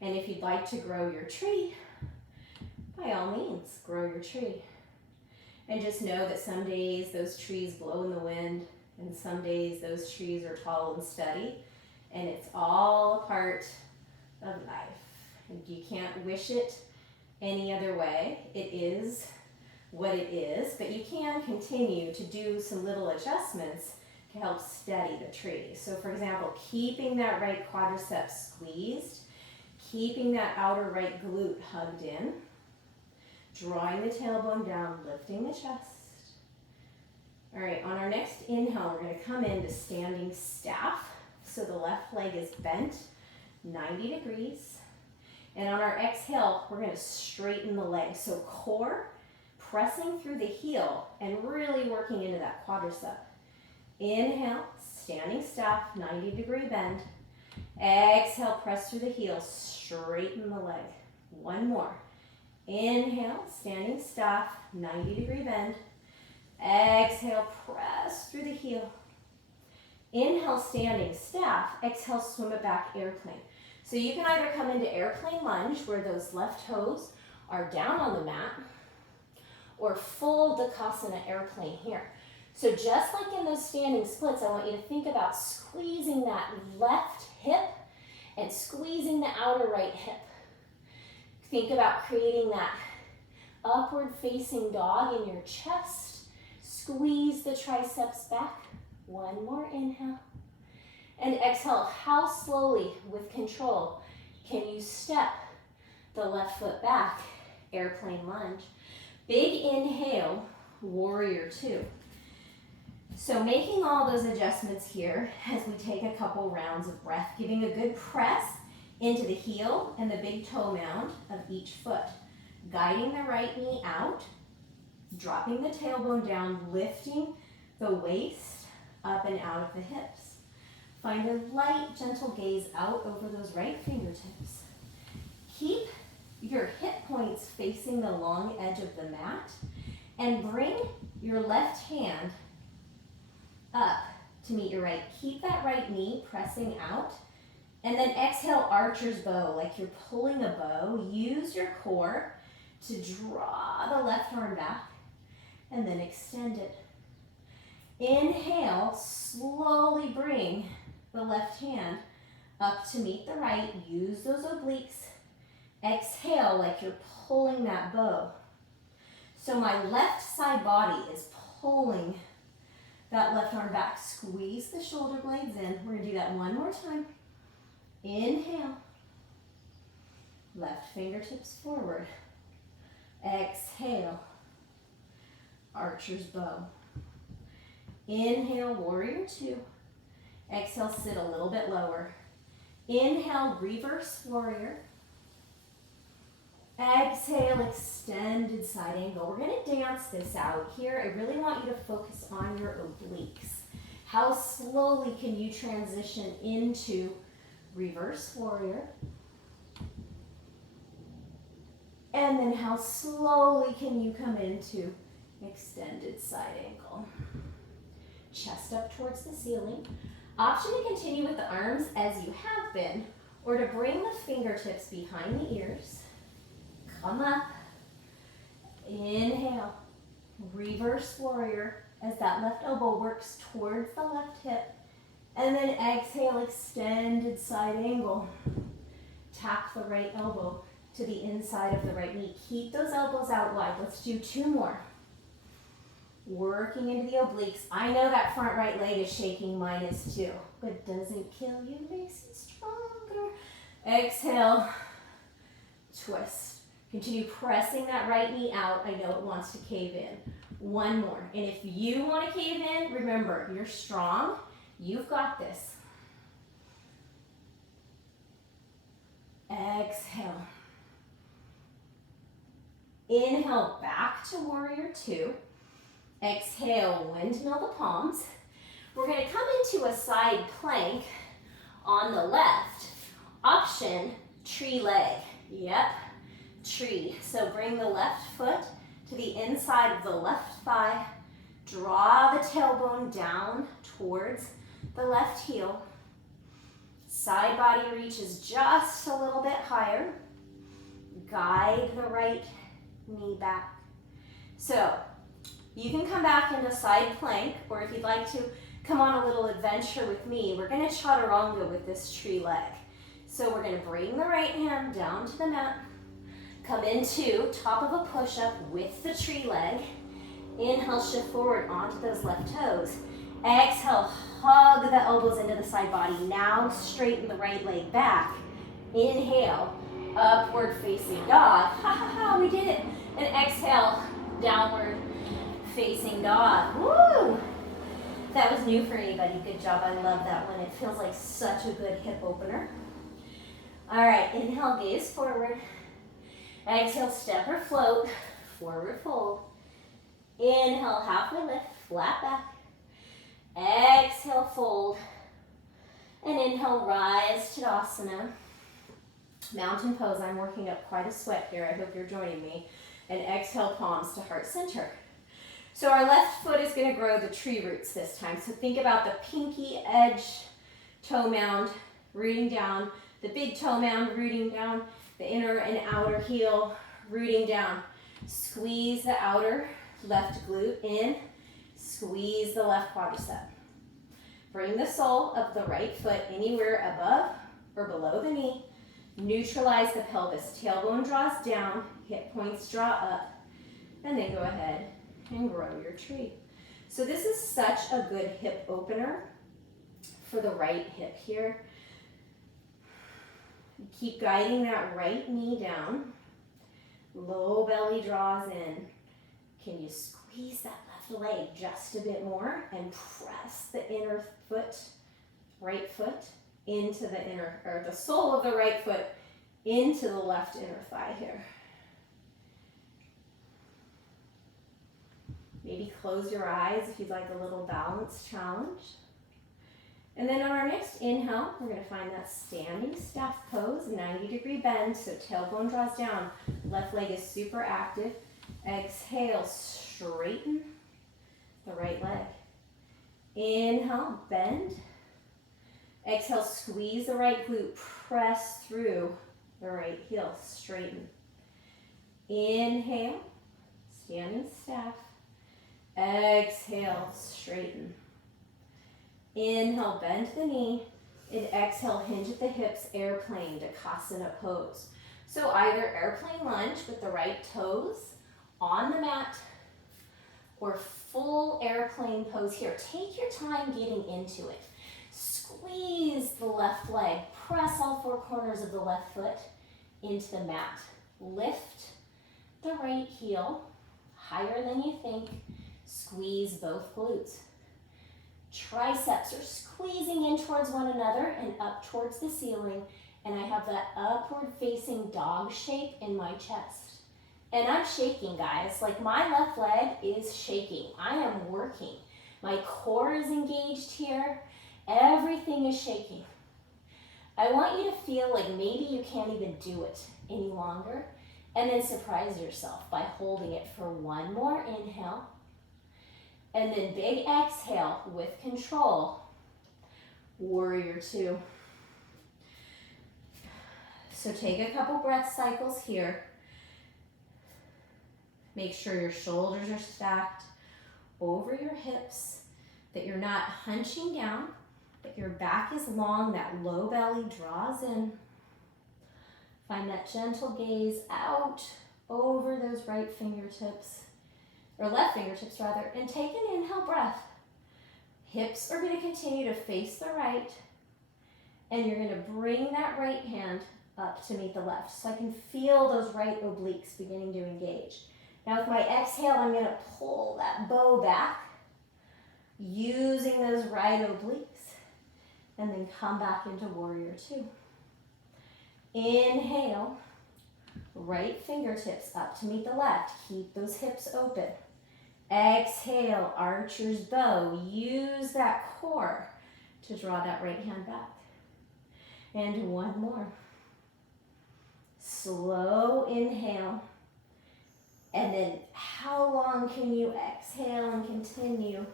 And if you'd like to grow your tree, by all means, grow your tree. And just know that some days those trees blow in the wind, and some days those trees are tall and steady, and it's all a part of life. And you can't wish it any other way. It is what it is, but you can continue to do some little adjustments to help steady the tree. So for example, keeping that right quadriceps squeezed, keeping that outer right glute hugged in, drawing the tailbone down, lifting the chest. All right, on our next inhale, we're going to come into standing staff. So the left leg is bent 90 degrees. And on our exhale, we're going to straighten the leg. So core pressing through the heel and really working into that quadricep. Inhale, standing staff, 90-degree bend. Exhale, press through the heel, straighten the leg. One more. Inhale, standing staff, 90-degree bend. Exhale, press through the heel. Inhale, standing staff. Exhale, swim it back, airplane. So you can either come into airplane lunge, where those left toes are down on the mat, or full Dakasana airplane here. So just like in those standing splits, I want you to think about squeezing that left hip and squeezing the outer right hip. Think about creating that upward facing dog in your chest. Squeeze the triceps back. One more inhale. And exhale. How slowly, with control, can you step the left foot back? Airplane lunge. Big inhale, warrior two. So making all those adjustments here as we take a couple rounds of breath, giving a good press into the heel and the big toe mound of each foot. Guiding the right knee out, dropping the tailbone down, lifting the waist up and out of the hips. Find a light, gentle gaze out over those right fingertips. Keep your hip points facing the long edge of the mat, and bring your left hand up to meet your right. Keep that right knee pressing out, and then exhale, archer's bow, like you're pulling a bow. Use your core to draw the left arm back, and then extend it. Inhale, slowly bring the left hand up to meet the right. Use those obliques. Exhale like you're pulling that bow. So my left side body is pulling that left arm back. Squeeze the shoulder blades in. We're going to do that one more time. Inhale. Left fingertips forward. Exhale. Archer's bow. Inhale, warrior two. Exhale, sit a little bit lower. Inhale, reverse warrior. Exhale, extended side angle. We're going to dance this out here. I really want you to focus on your obliques. How slowly can you transition into reverse warrior? And then how slowly can you come into extended side angle? Chest up towards the ceiling. Option to continue with the arms as you have been, or to bring the fingertips behind the ears. Come up. Inhale. Reverse warrior as that left elbow works towards the left hip. And then exhale, extended side angle. Tap the right elbow to the inside of the right knee. Keep those elbows out wide. Let's do two more. Working into the obliques. I know that front right leg is shaking, mine is too. But it doesn't kill you, makes it stronger. Exhale, twist. Continue pressing that right knee out. I know it wants to cave in. One more. And if you want to cave in, remember, you're strong. You've got this. Exhale. Inhale back to warrior two. Exhale, windmill the palms. We're going to come into a side plank on the left. Option, tree leg. Yep, tree. So bring the left foot to the inside of the left thigh. Draw the tailbone down towards the left heel. Side body reaches just a little bit higher. Guide the right knee back. So you can come back into side plank, or if you'd like to come on a little adventure with me, we're going to chaturanga with this tree leg. So we're going to bring the right hand down to the mat, come into top of a push-up with the tree leg. Inhale, shift forward onto those left toes. Exhale, hug the elbows into the side body. Now straighten the right leg back. Inhale, upward facing dog. Ha ha ha, we did it. And exhale, downward facing dog. Woo! If that was new for anybody, good job. I love that one. It feels like such a good hip opener. All right, inhale, gaze forward. Exhale, step or float, forward fold. Inhale, halfway lift, flat back. Exhale, fold. And inhale, rise to Tadasana. Mountain pose. I'm working up quite a sweat here. I hope you're joining me. And exhale, palms to heart center. So our left foot is going to grow the tree roots this time. So think about the pinky edge toe mound rooting down, the big toe mound rooting down, the inner and outer heel rooting down. Squeeze the outer left glute in, squeeze the left quadricep. Bring the sole of the right foot anywhere above or below the knee. Neutralize the pelvis. Tailbone draws down, hip points draw up, and then go ahead and grow your tree. So this is such a good hip opener for the right hip here. Keep guiding that right knee down. Low belly draws in. Can you squeeze that left leg just a bit more and press the inner foot, right foot, into the inner, or the sole of the right foot into the left inner thigh here. Maybe close your eyes if you'd like a little balance challenge. And then on our next inhale, we're going to find that standing staff pose, 90-degree bend, so tailbone draws down, left leg is super active. Exhale, straighten the right leg. Inhale, bend. Exhale, squeeze the right glute, press through the right heel, straighten. Inhale, standing staff. Exhale, straighten. Inhale, bend the knee, and exhale, hinge at the hips, airplane, Dakasana pose. So either airplane lunge with the right toes on the mat, or full airplane pose here. Take your time getting into it. Squeeze the left leg, press all four corners of the left foot into the mat. Lift the right heel higher than you think. Squeeze both glutes. Triceps are squeezing in towards one another and up towards the ceiling, and I have that upward facing dog shape in my chest. And I'm shaking, guys. Like, my left leg is shaking. I am working. My core is engaged here. Everything is shaking. I want you to feel like maybe you can't even do it any longer, and then surprise yourself by holding it for one more inhale. And then big exhale with control. Warrior two. So take a couple breath cycles here. Make sure your shoulders are stacked over your hips, that you're not hunching down, that your back is long, that low belly draws in. Find that gentle gaze out over those right fingertips, or left fingertips rather, and take an inhale breath. Hips are going to continue to face the right, and you're going to bring that right hand up to meet the left. So I can feel those right obliques beginning to engage. Now with my exhale, I'm going to pull that bow back, using those right obliques, and then come back into warrior two. Inhale, right fingertips up to meet the left. Keep those hips open. Exhale, archer's bow. Use that core to draw that right hand back. And one more. Slow inhale. And then how long can you exhale and continue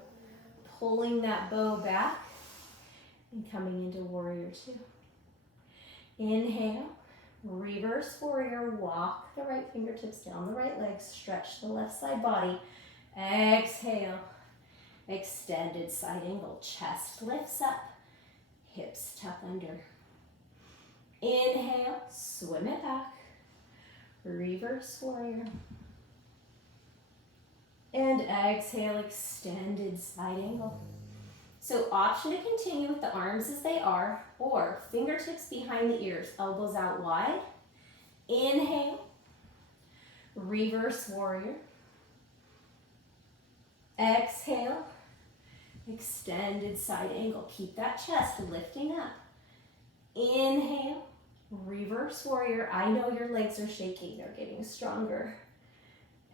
pulling that bow back and coming into warrior two. Inhale, reverse warrior, walk the right fingertips down the right leg, stretch the left side body. Exhale, extended side angle, chest lifts up, hips tuck under. Inhale, swim it back, reverse warrior. And exhale, extended side angle. So option to continue with the arms as they are, or fingertips behind the ears, elbows out wide. Inhale, reverse warrior. Exhale, extended side angle. Keep that chest lifting up. Inhale, reverse warrior. I know your legs are shaking, they're getting stronger.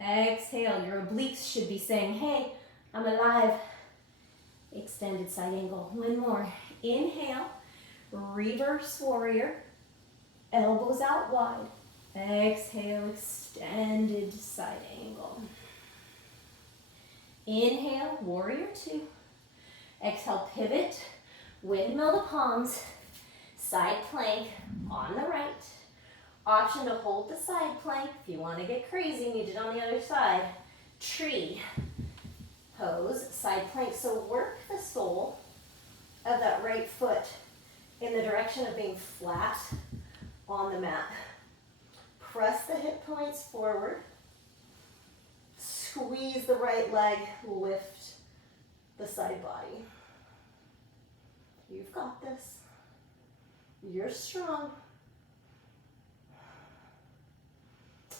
Exhale, your obliques should be saying, hey, I'm alive. Extended side angle. One more. Inhale, reverse warrior, elbows out wide. Exhale, extended side angle. Inhale, warrior two. Exhale, pivot, windmill the palms, side plank on the right. Option to hold the side plank. If you want to get crazy and you did on the other side, tree pose, side plank. So work the sole of that right foot in the direction of being flat on the mat. Press the hip points forward. Squeeze the right leg, lift the side body. You've got this. You're strong.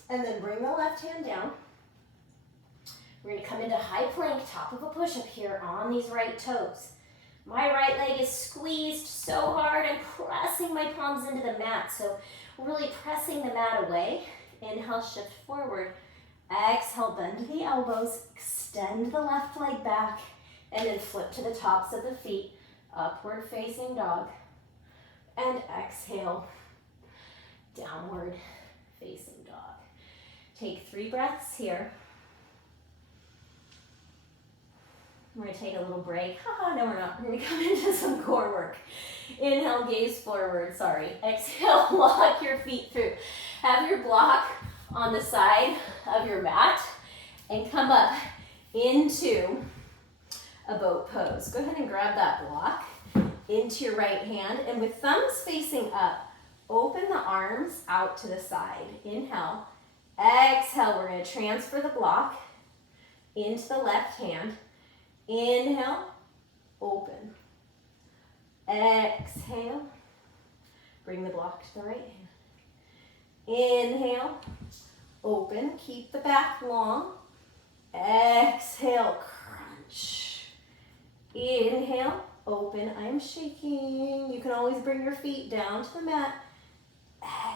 And then bring the left hand down. We're going to come into high plank, top of a push-up here on these right toes. My right leg is squeezed so hard, I'm pressing my palms into the mat. So really pressing the mat away. Inhale, shift forward. Exhale, bend the elbows, extend the left leg back, and then flip to the tops of the feet, upward facing dog. And exhale, downward facing dog. Take 3 breaths here. We're going to take a little break. No, we're not. We're going to come into some core work. Inhale, gaze forward. Sorry. Exhale, walk your feet through. Have your block on the side of your mat and come up into a boat pose. Go ahead and grab that block into your right hand, and with thumbs facing up, open the arms out to the side. Inhale. Exhale, we're going to transfer the block into the left hand. Inhale, open. Exhale, bring the block to the right hand. Inhale, open, keep the back long. Exhale, crunch. Inhale, open, I'm shaking. You can always bring your feet down to the mat.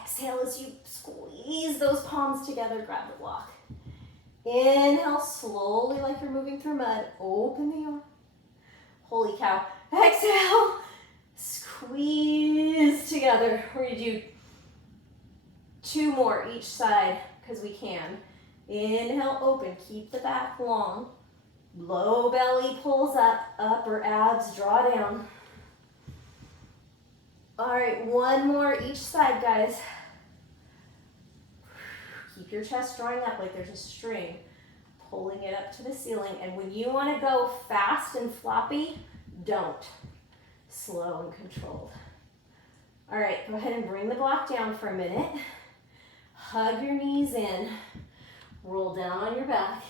Exhale as you squeeze those palms together, grab the block. Inhale, slowly like you're moving through mud. Open the arm. Holy cow. Exhale, squeeze together. We're going to do 2 more each side because we can. Inhale, open. Keep the back long. Low belly pulls up. Upper abs draw down. All right, 1 more each side, guys. Keep your chest drawing up like there's a string, pulling it up to the ceiling. And when you want to go fast and floppy, don't. Slow and controlled. All right, go ahead and bring the block down for a minute. Hug your knees in. Roll down on your back.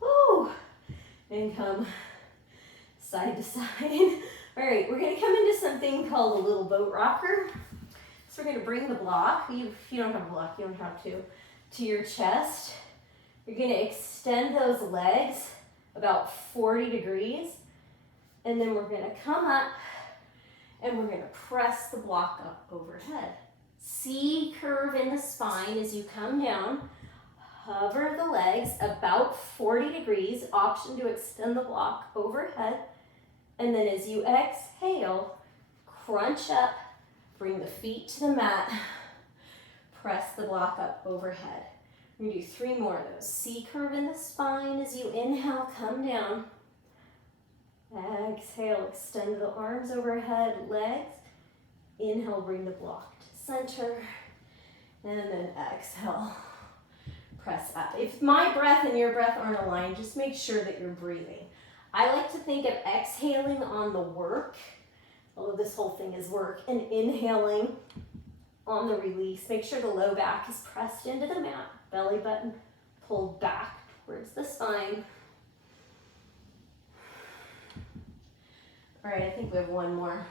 Woo! And come side to side. All right, we're going to come into something called a little boat rocker. So we're going to bring the block, if you don't have a block, you don't have to your chest. You're going to extend those legs about 40 degrees. And then we're going to come up and we're going to press the block up overhead. C curve in the spine as you come down. Hover the legs about 40 degrees. Option to extend the block overhead. And then as you exhale, crunch up. Bring the feet to the mat, press the block up overhead. We're gonna do 3 more of those. C curve in the spine as you inhale, come down. Exhale, extend the arms overhead, legs. Inhale, bring the block to center. And then exhale, press up. If my breath and your breath aren't aligned, just make sure that you're breathing. I like to think of exhaling on the work, although this whole thing is work, and inhaling on the release. Make sure the low back is pressed into the mat, belly button pulled back towards the spine. All right, I think we have one more.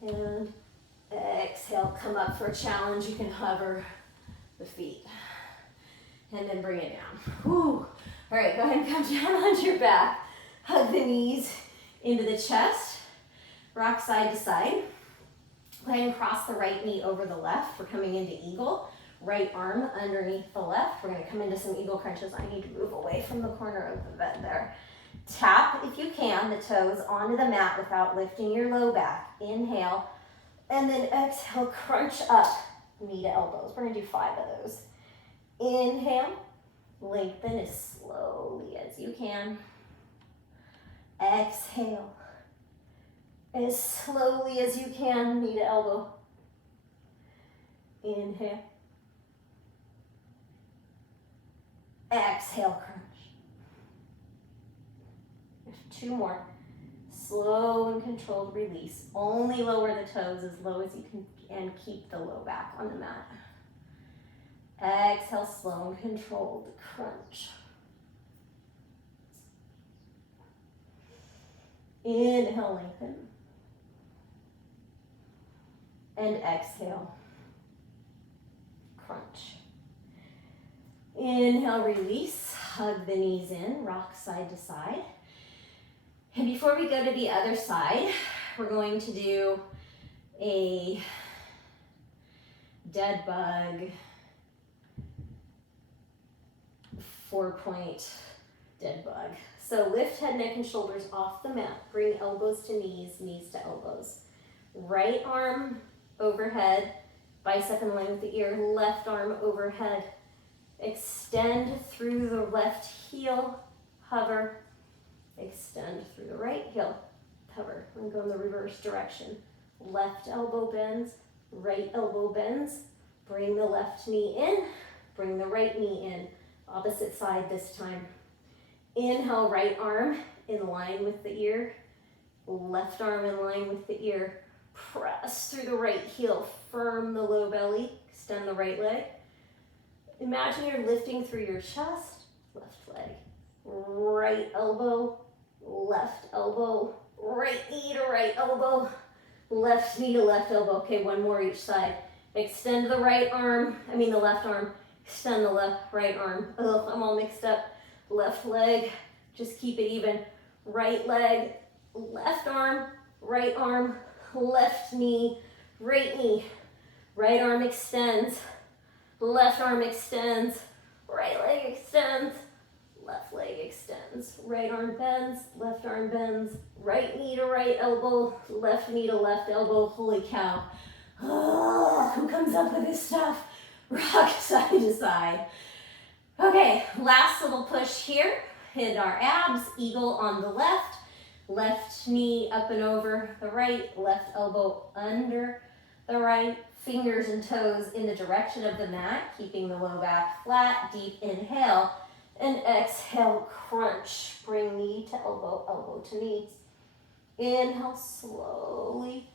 And exhale, come up for a challenge. You can hover the feet. And then bring it down. Whew. All right, go ahead and come down onto your back. Hug the knees into the chest. Rock side to side. Go ahead and cross the right knee over the left. We're coming into eagle. Right arm underneath the left. We're going to come into some eagle crunches. I need to move away from the corner of the bed there. Tap, if you can, the toes onto the mat without lifting your low back. Inhale, and then exhale, crunch up, knee to elbows. We're going to do 5 of those. Inhale, lengthen as slowly as you can. Exhale, as slowly as you can, knee to elbow. Inhale. Exhale, crunch. 2 more. Slow and controlled release. Only lower the toes as low as you can and keep the low back on the mat. Exhale, slow and controlled crunch. Inhale, lengthen. And exhale, crunch. Inhale, release. Hug the knees in, rock side to side. And before we go to the other side, we're going to do a dead bug 4-point dead bug. So lift head, neck, and shoulders off the mat. Bring elbows to knees, knees to elbows. Right arm overhead, bicep in line with the ear. Left arm overhead. Extend through the left heel, hover. Extend through the right heel, hover. I'm going the reverse direction. Left elbow bends, right elbow bends. Bring the left knee in, bring the right knee in. Opposite side this time. Inhale, right arm in line with the ear. Left arm in line with the ear. Press through the right heel, firm the low belly, extend the right leg. Imagine you're lifting through your chest, left leg. Right elbow, left elbow, right knee to right elbow, left knee to left elbow. Okay, 1 more each side. Extend the left arm, extend the right arm. Ugh, I'm all mixed up. Left leg, just keep it even. Right leg, left arm, left knee, right knee. Right arm extends, left arm extends, right leg extends, left leg extends. Right arm bends, left arm bends, right knee to right elbow, left knee to left elbow. Holy cow. Oh, who comes up with this stuff? Rock side to side. Okay, last little push here. Hit our abs, eagle on the left. Left knee up and over the right, left elbow under the right. Fingers and toes in the direction of the mat, keeping the low back flat. Deep inhale and exhale, crunch. Bring knee to elbow, elbow to knee. Inhale, slowly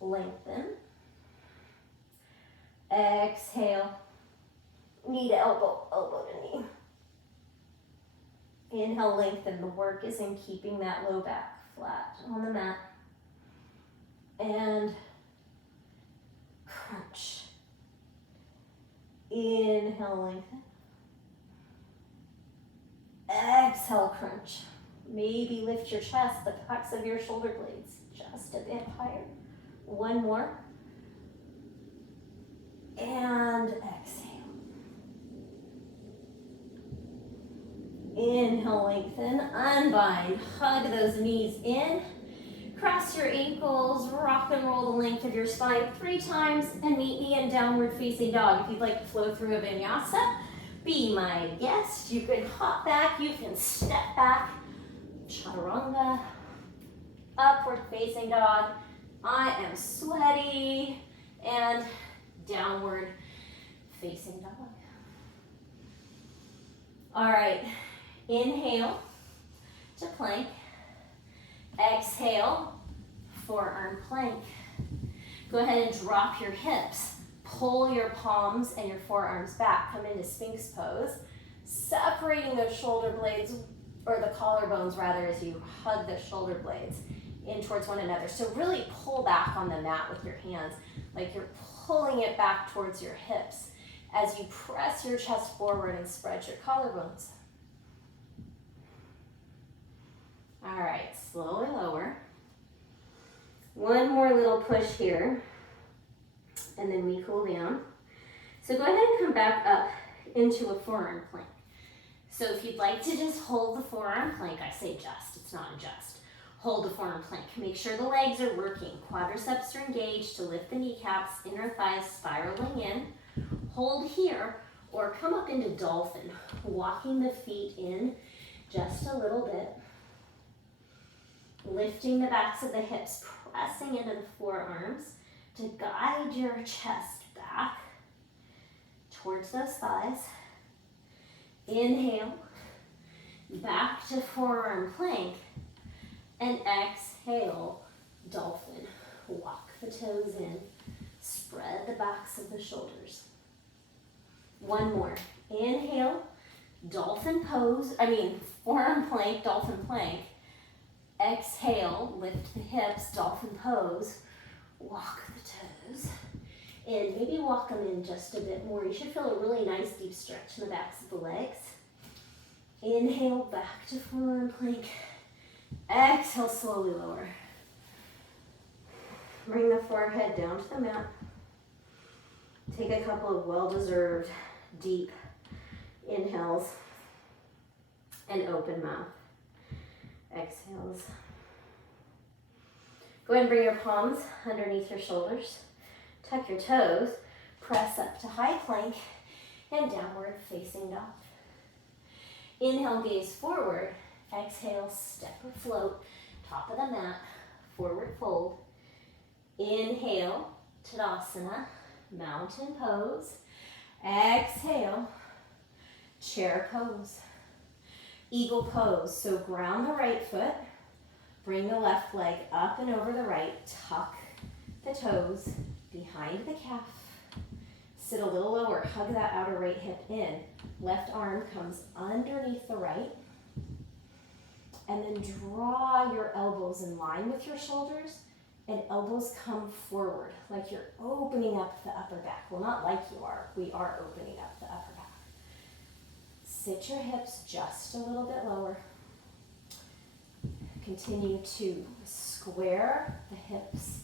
lengthen. Exhale, knee to elbow, elbow to knee. Inhale, lengthen. The work is in keeping that low back flat on the mat. And crunch. Inhale, lengthen. Exhale, crunch. Maybe lift your chest, the backs of your shoulder blades just a bit higher. 1 more. And exhale. Inhale, lengthen, unbind. Hug those knees in. Cross your ankles, rock and roll the length of your spine 3 times, and meet me in downward facing dog. If you'd like to flow through a vinyasa, be my guest. You can hop back, you can step back. Chaturanga, upward facing dog. I am sweaty, and downward facing dog. All right, inhale to plank. Exhale, forearm plank. Go ahead and drop your hips. Pull your palms and your forearms back. Come into Sphinx pose. Separating those shoulder blades, or the collarbones rather, as you hug the shoulder blades in towards one another. So really pull back on the mat with your hands, like you're pulling it back towards your hips as you press your chest forward and spread your collarbones. All right, slowly lower. One more little push here, and then we cool down. So go ahead and come back up into a forearm plank. So if you'd like to just hold the forearm plank, I say just, it's not a just. Hold the forearm plank. Make sure the legs are working. Quadriceps are engaged to lift the kneecaps, inner thighs spiraling in. Hold here, or come up into dolphin, walking the feet in just a little bit. Lifting the backs of the hips, pressing into the forearms to guide your chest back towards those thighs. Inhale, back to forearm plank, and exhale, dolphin. Walk the toes in, spread the backs of the shoulders. One more. Inhale, dolphin pose, forearm plank, dolphin plank. Exhale, lift the hips, dolphin pose, walk the toes, and maybe walk them in just a bit more. You should feel a really nice deep stretch in the backs of the legs. Inhale, back to forearm plank. Exhale, slowly lower. Bring the forehead down to the mat. Take a couple of well-deserved deep inhales and open mouth. Exhales. Go ahead and bring your palms underneath your shoulders. Tuck your toes. Press up to high plank and downward facing dog. Inhale, gaze forward. Exhale, step or float. Top of the mat, forward fold. Inhale, Tadasana, mountain pose. Exhale, chair pose. Eagle pose, so ground the right foot, bring the left leg up and over the right, tuck the toes behind the calf, sit a little lower, hug that outer right hip in, left arm comes underneath the right, and then draw your elbows in line with your shoulders, and elbows come forward, like you're opening up the upper back. Well, not like you are, we are opening up the upper back. Sit your hips just a little bit lower. Continue to square the hips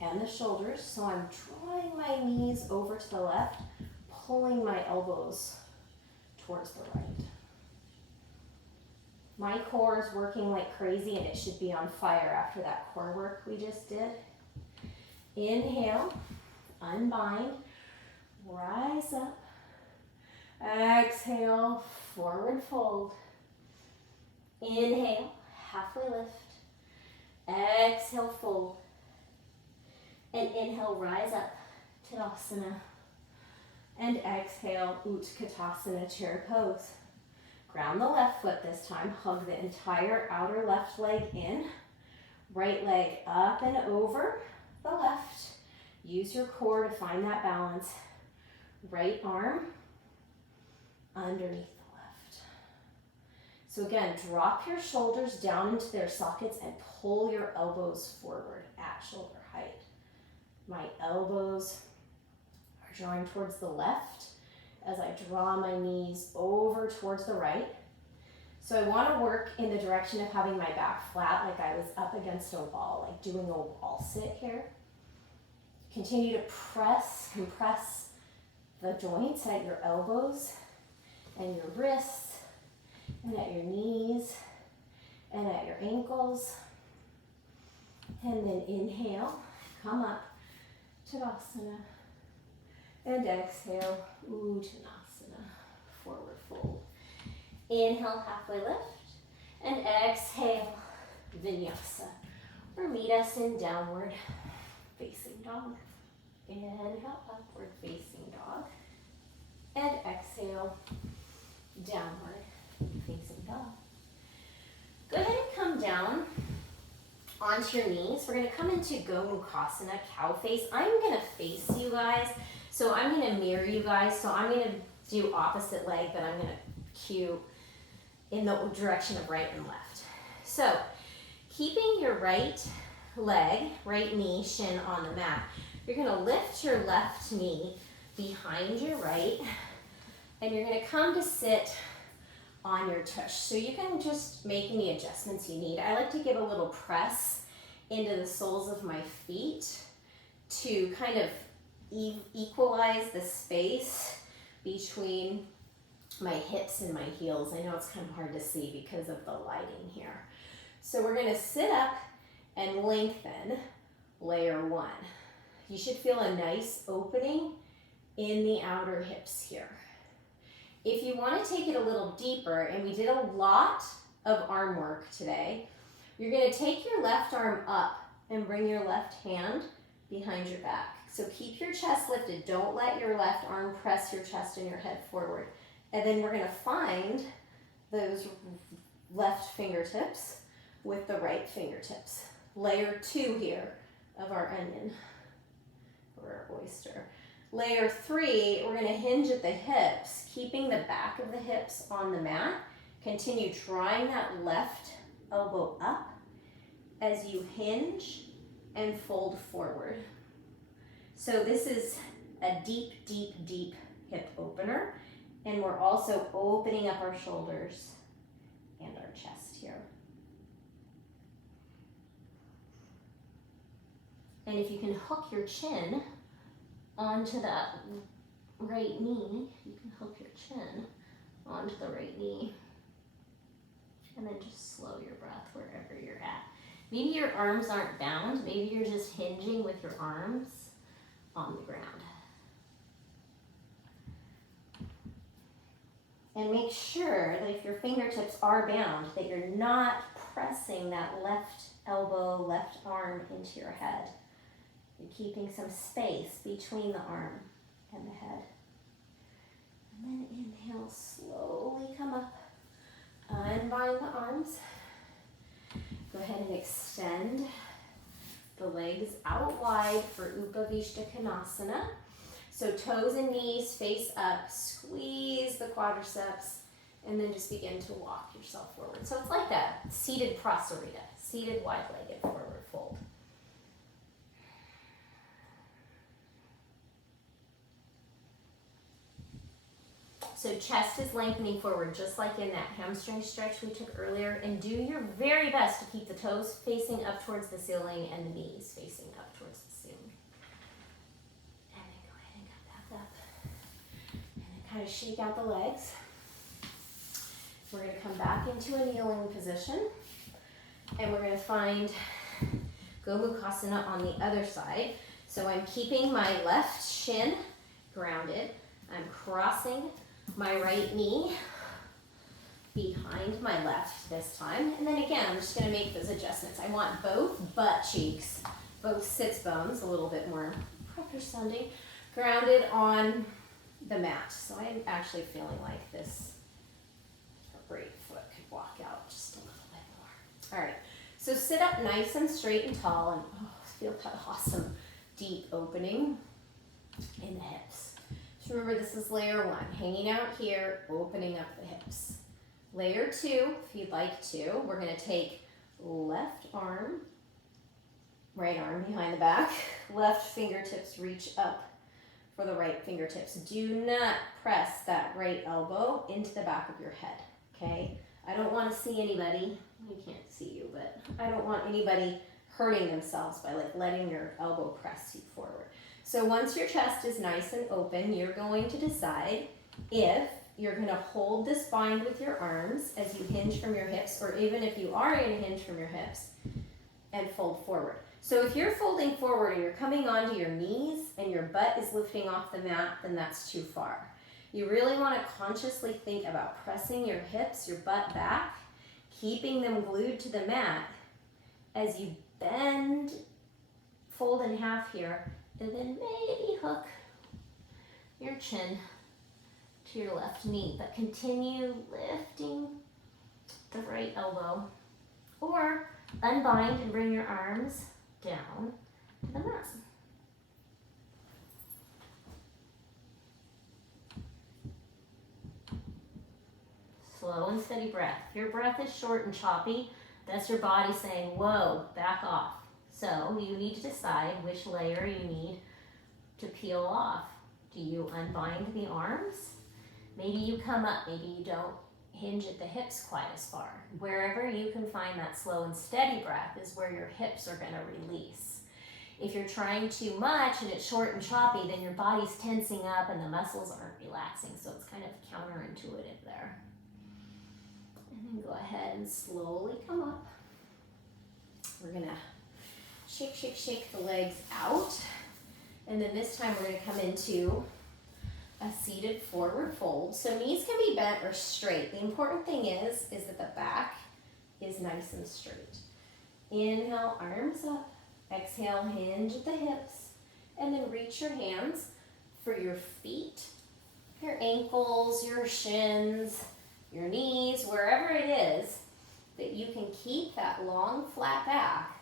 and the shoulders. So I'm drawing my knees over to the left, pulling my elbows towards the right. My core is working like crazy, and it should be on fire after that core work we just did. Inhale, unbind, rise up. Exhale, forward fold. Inhale, halfway lift. Exhale, fold. And inhale, rise up, Tadasana. And exhale, Utkatasana, chair pose. Ground the left foot this time. Hug the entire outer left leg in. Right leg up and over the left. Use your core to find that balance. Right arm underneath the left. So again, drop your shoulders down into their sockets and pull your elbows forward at shoulder height. My elbows are drawing towards the left as I draw my knees over towards the right. So I want to work in the direction of having my back flat, like I was up against a wall, like doing a wall sit here. Continue to compress the joints at your elbows and your wrists and at your knees and at your ankles. And then inhale, come up, Tadasana. And exhale, Uttanasana, forward fold. Inhale, halfway lift. And exhale, vinyasa. Or meet us in downward facing dog. Inhale, upward facing dog. And exhale, downward facing dog. Go ahead and come down onto your knees. We're gonna come into Gomukhasana, cow face. I'm gonna face you guys. So I'm gonna mirror you guys. So I'm gonna do opposite leg, but I'm gonna cue in the direction of right and left. So keeping your right leg, right knee, shin on the mat, you're gonna lift your left knee behind your right, and you're gonna come to sit on your tush. So you can just make any adjustments you need. I like to give a little press into the soles of my feet to kind of equalize the space between my hips and my heels. I know it's kind of hard to see because of the lighting here. So we're gonna sit up and lengthen layer one. You should feel a nice opening in the outer hips here. If you want to take it a little deeper, and we did a lot of arm work today, you're going to take your left arm up and bring your left hand behind your back. So keep your chest lifted. Don't let your left arm press your chest and your head forward. And then we're going to find those left fingertips with the right fingertips. Layer two here of our onion or our oyster. Layer three, we're gonna hinge at the hips, keeping the back of the hips on the mat. Continue drawing that left elbow up as you hinge and fold forward. So this is a deep, deep, deep hip opener. And we're also opening up our shoulders and our chest here. And if you can hook your chin onto that right knee, you can hook your chin onto the right knee. And then just slow your breath wherever you're at. Maybe your arms aren't bound, maybe you're just hinging with your arms on the ground. And make sure that if your fingertips are bound, that you're not pressing that left elbow, left arm into your head. You're keeping some space between the arm and the head. And then inhale, slowly come up. Unbind the arms. Go ahead and extend the legs out wide for Upavishta Konasana. So toes and knees face up, squeeze the quadriceps, and then just begin to walk yourself forward. So it's like that seated prasarita, seated wide-legged forward fold. So chest is lengthening forward, just like in that hamstring stretch we took earlier. And do your very best to keep the toes facing up towards the ceiling and the knees facing up towards the ceiling. And then go ahead and come back up. And then kind of shake out the legs. We're going to come back into a kneeling position. And we're going to find Gomukhasana on the other side. So I'm keeping my left shin grounded. I'm crossing my right knee behind my left this time. And then again, I'm just gonna make those adjustments. I want both butt cheeks, both sits bones, a little bit more proper sounding, grounded on the mat. So I'm actually feeling like this right foot could walk out just a little bit more. All right, so sit up nice and straight and tall, and feel that awesome deep opening in the hips. Remember, this is layer one, hanging out here, opening up the hips. Layer two, if you'd like to, we're going to take left arm, right arm behind the back, left fingertips reach up for the right fingertips. Do not press that right elbow into the back of your head, okay? I don't want to see anybody, you can't see you, but I don't want anybody hurting themselves by like letting your elbow press you forward. So once your chest is nice and open, you're going to decide if you're going to hold this bind with your arms as you hinge from your hips, or even if you are going to hinge from your hips and fold forward. So if you're folding forward and you're coming onto your knees and your butt is lifting off the mat, then that's too far. You really want to consciously think about pressing your hips, your butt back, keeping them glued to the mat as you bend, fold in half here, and then maybe hook your chin to your left knee, but continue lifting the right elbow, or unbind and bring your arms down to the mat. Slow and steady breath. If your breath is short and choppy, that's your body saying, whoa, back off. So you need to decide which layer you need to peel off. Do you unbind the arms? Maybe you come up, maybe you don't hinge at the hips quite as far. Wherever you can find that slow and steady breath is where your hips are going to release. If you're trying too much and it's short and choppy, then your body's tensing up and the muscles aren't relaxing, so it's kind of counterintuitive there. And then go ahead and slowly come up. We're going to shake, shake, shake the legs out. And then this time we're going to come into a seated forward fold. So knees can be bent or straight. The important thing is that the back is nice and straight. Inhale, arms up. Exhale, hinge at the hips. And then reach your hands for your feet, your ankles, your shins, your knees, wherever it is that you can keep that long, flat back.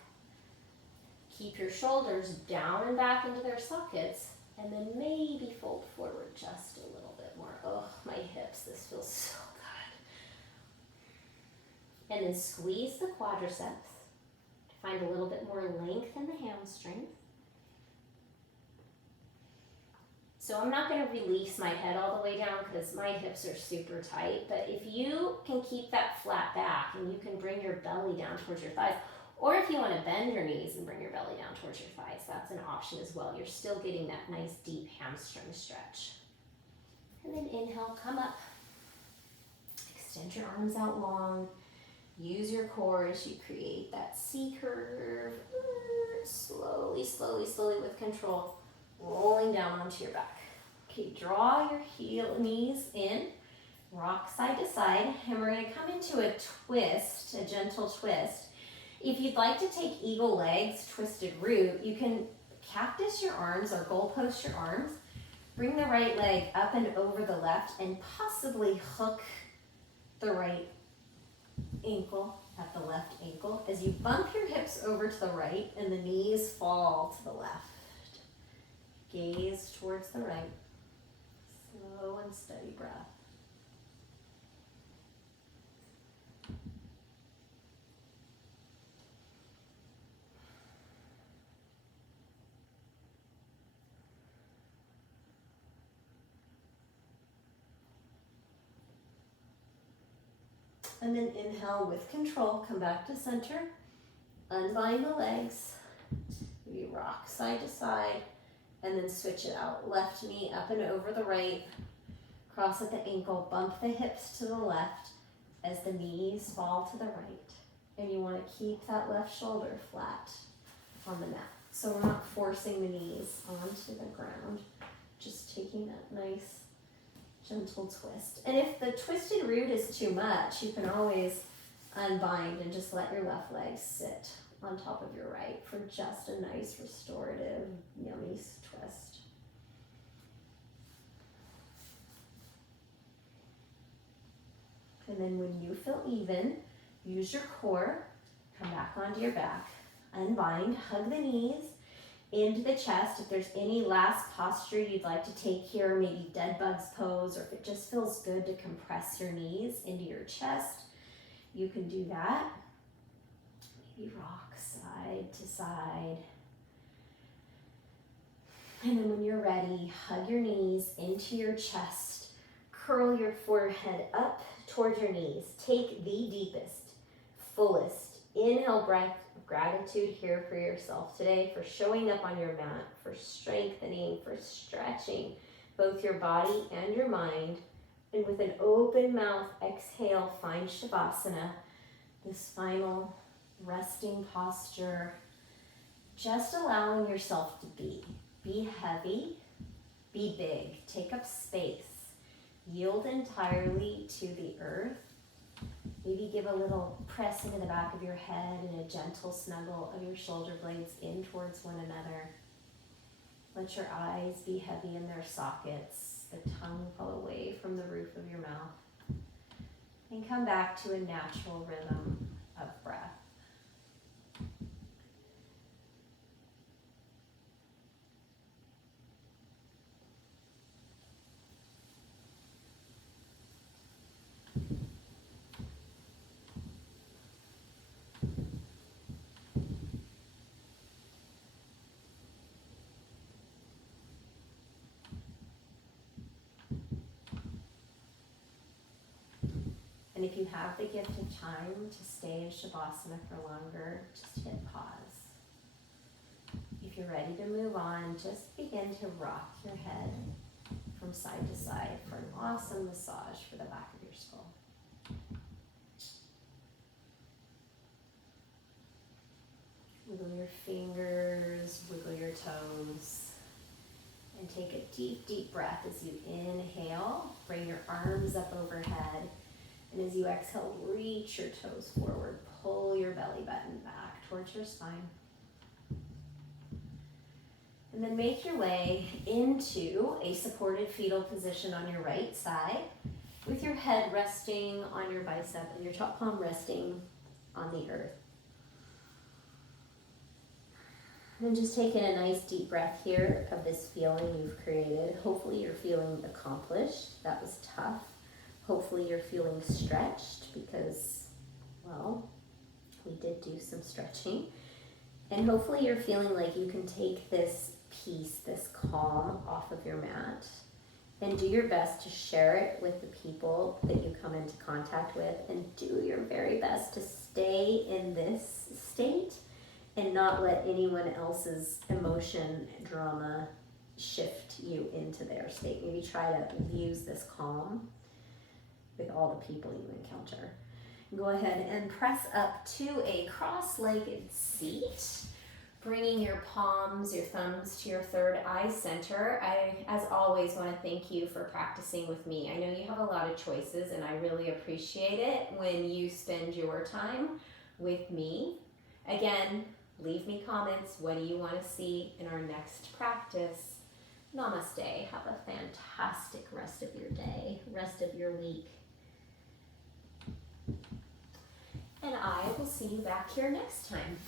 Keep your shoulders down and back into their sockets, and then maybe fold forward just a little bit more. Oh, my hips, this feels so good. And then squeeze the quadriceps to find a little bit more length in the hamstring. So I'm not going to release my head all the way down because my hips are super tight, but if you can keep that flat back and you can bring your belly down towards your thighs, or if you want to bend your knees and bring your belly down towards your thighs, that's an option as well. You're still getting that nice deep hamstring stretch. And then inhale, come up. Extend your arms out long. Use your core as you create that C curve. Slowly, slowly, slowly with control, rolling down onto your back. Okay, draw your knees in, rock side to side, and we're going to come into a twist, a gentle twist. If you'd like to take eagle legs, twisted root, you can cactus your arms or goalpost your arms. Bring the right leg up and over the left and possibly hook the right ankle at the left ankle as you bump your hips over to the right and the knees fall to the left. Gaze towards the right. Slow and steady breath. And then inhale with control, come back to center, unbind the legs, maybe rock side to side, and then switch it out. Left knee up and over the right, cross at the ankle, bump the hips to the left as the knees fall to the right. And you want to keep that left shoulder flat on the mat. So we're not forcing the knees onto the ground, just taking that nice gentle twist. And if the twisted root is too much, you can always unbind and just let your left leg sit on top of your right for just a nice restorative, yummy twist. And then when you feel even, use your core, come back onto your back, unbind, hug the knees into the chest. If there's any last posture you'd like to take here, maybe dead bugs pose, or if it just feels good to compress your knees into your chest, you can do that. Maybe rock side to side. And then when you're ready, hug your knees into your chest, curl your forehead up toward your knees. Take the deepest, fullest inhale breath of gratitude here for yourself today, for showing up on your mat, for strengthening, for stretching both your body and your mind. And with an open mouth, exhale, find Shavasana, this final resting posture. Just allowing yourself to be. Be heavy, be big, take up space. Yield entirely to the earth. Maybe give a little press into the back of your head and a gentle snuggle of your shoulder blades in towards one another. Let your eyes be heavy in their sockets, the tongue fall away from the roof of your mouth. And come back to a natural rhythm of breath. And if you have the gift of time to stay in Shavasana for longer, just hit pause. If you're ready to move on, just begin to rock your head from side to side for an awesome massage for the back of your skull. Wiggle your fingers, wiggle your toes, and take a deep, deep breath as you inhale. Bring your arms up overhead. And as you exhale, reach your toes forward. Pull your belly button back towards your spine. And then make your way into a supported fetal position on your right side with your head resting on your bicep and your top palm resting on the earth. And just taking a nice deep breath here of this feeling you've created. Hopefully you're feeling accomplished. That was tough. Hopefully you're feeling stretched because, well, we did do some stretching. And hopefully you're feeling like you can take this peace, this calm off of your mat and do your best to share it with the people that you come into contact with, and do your very best to stay in this state and not let anyone else's emotion, drama shift you into their state. Maybe try to use this calm with all the people you encounter. Go ahead and press up to a cross-legged seat, bringing your palms, your thumbs to your third eye center. I, as always, want to thank you for practicing with me. I know you have a lot of choices, and I really appreciate it when you spend your time with me. Again, leave me comments. What do you want to see in our next practice? Namaste. Have a fantastic rest of your day, rest of your week. And I will see you back here next time.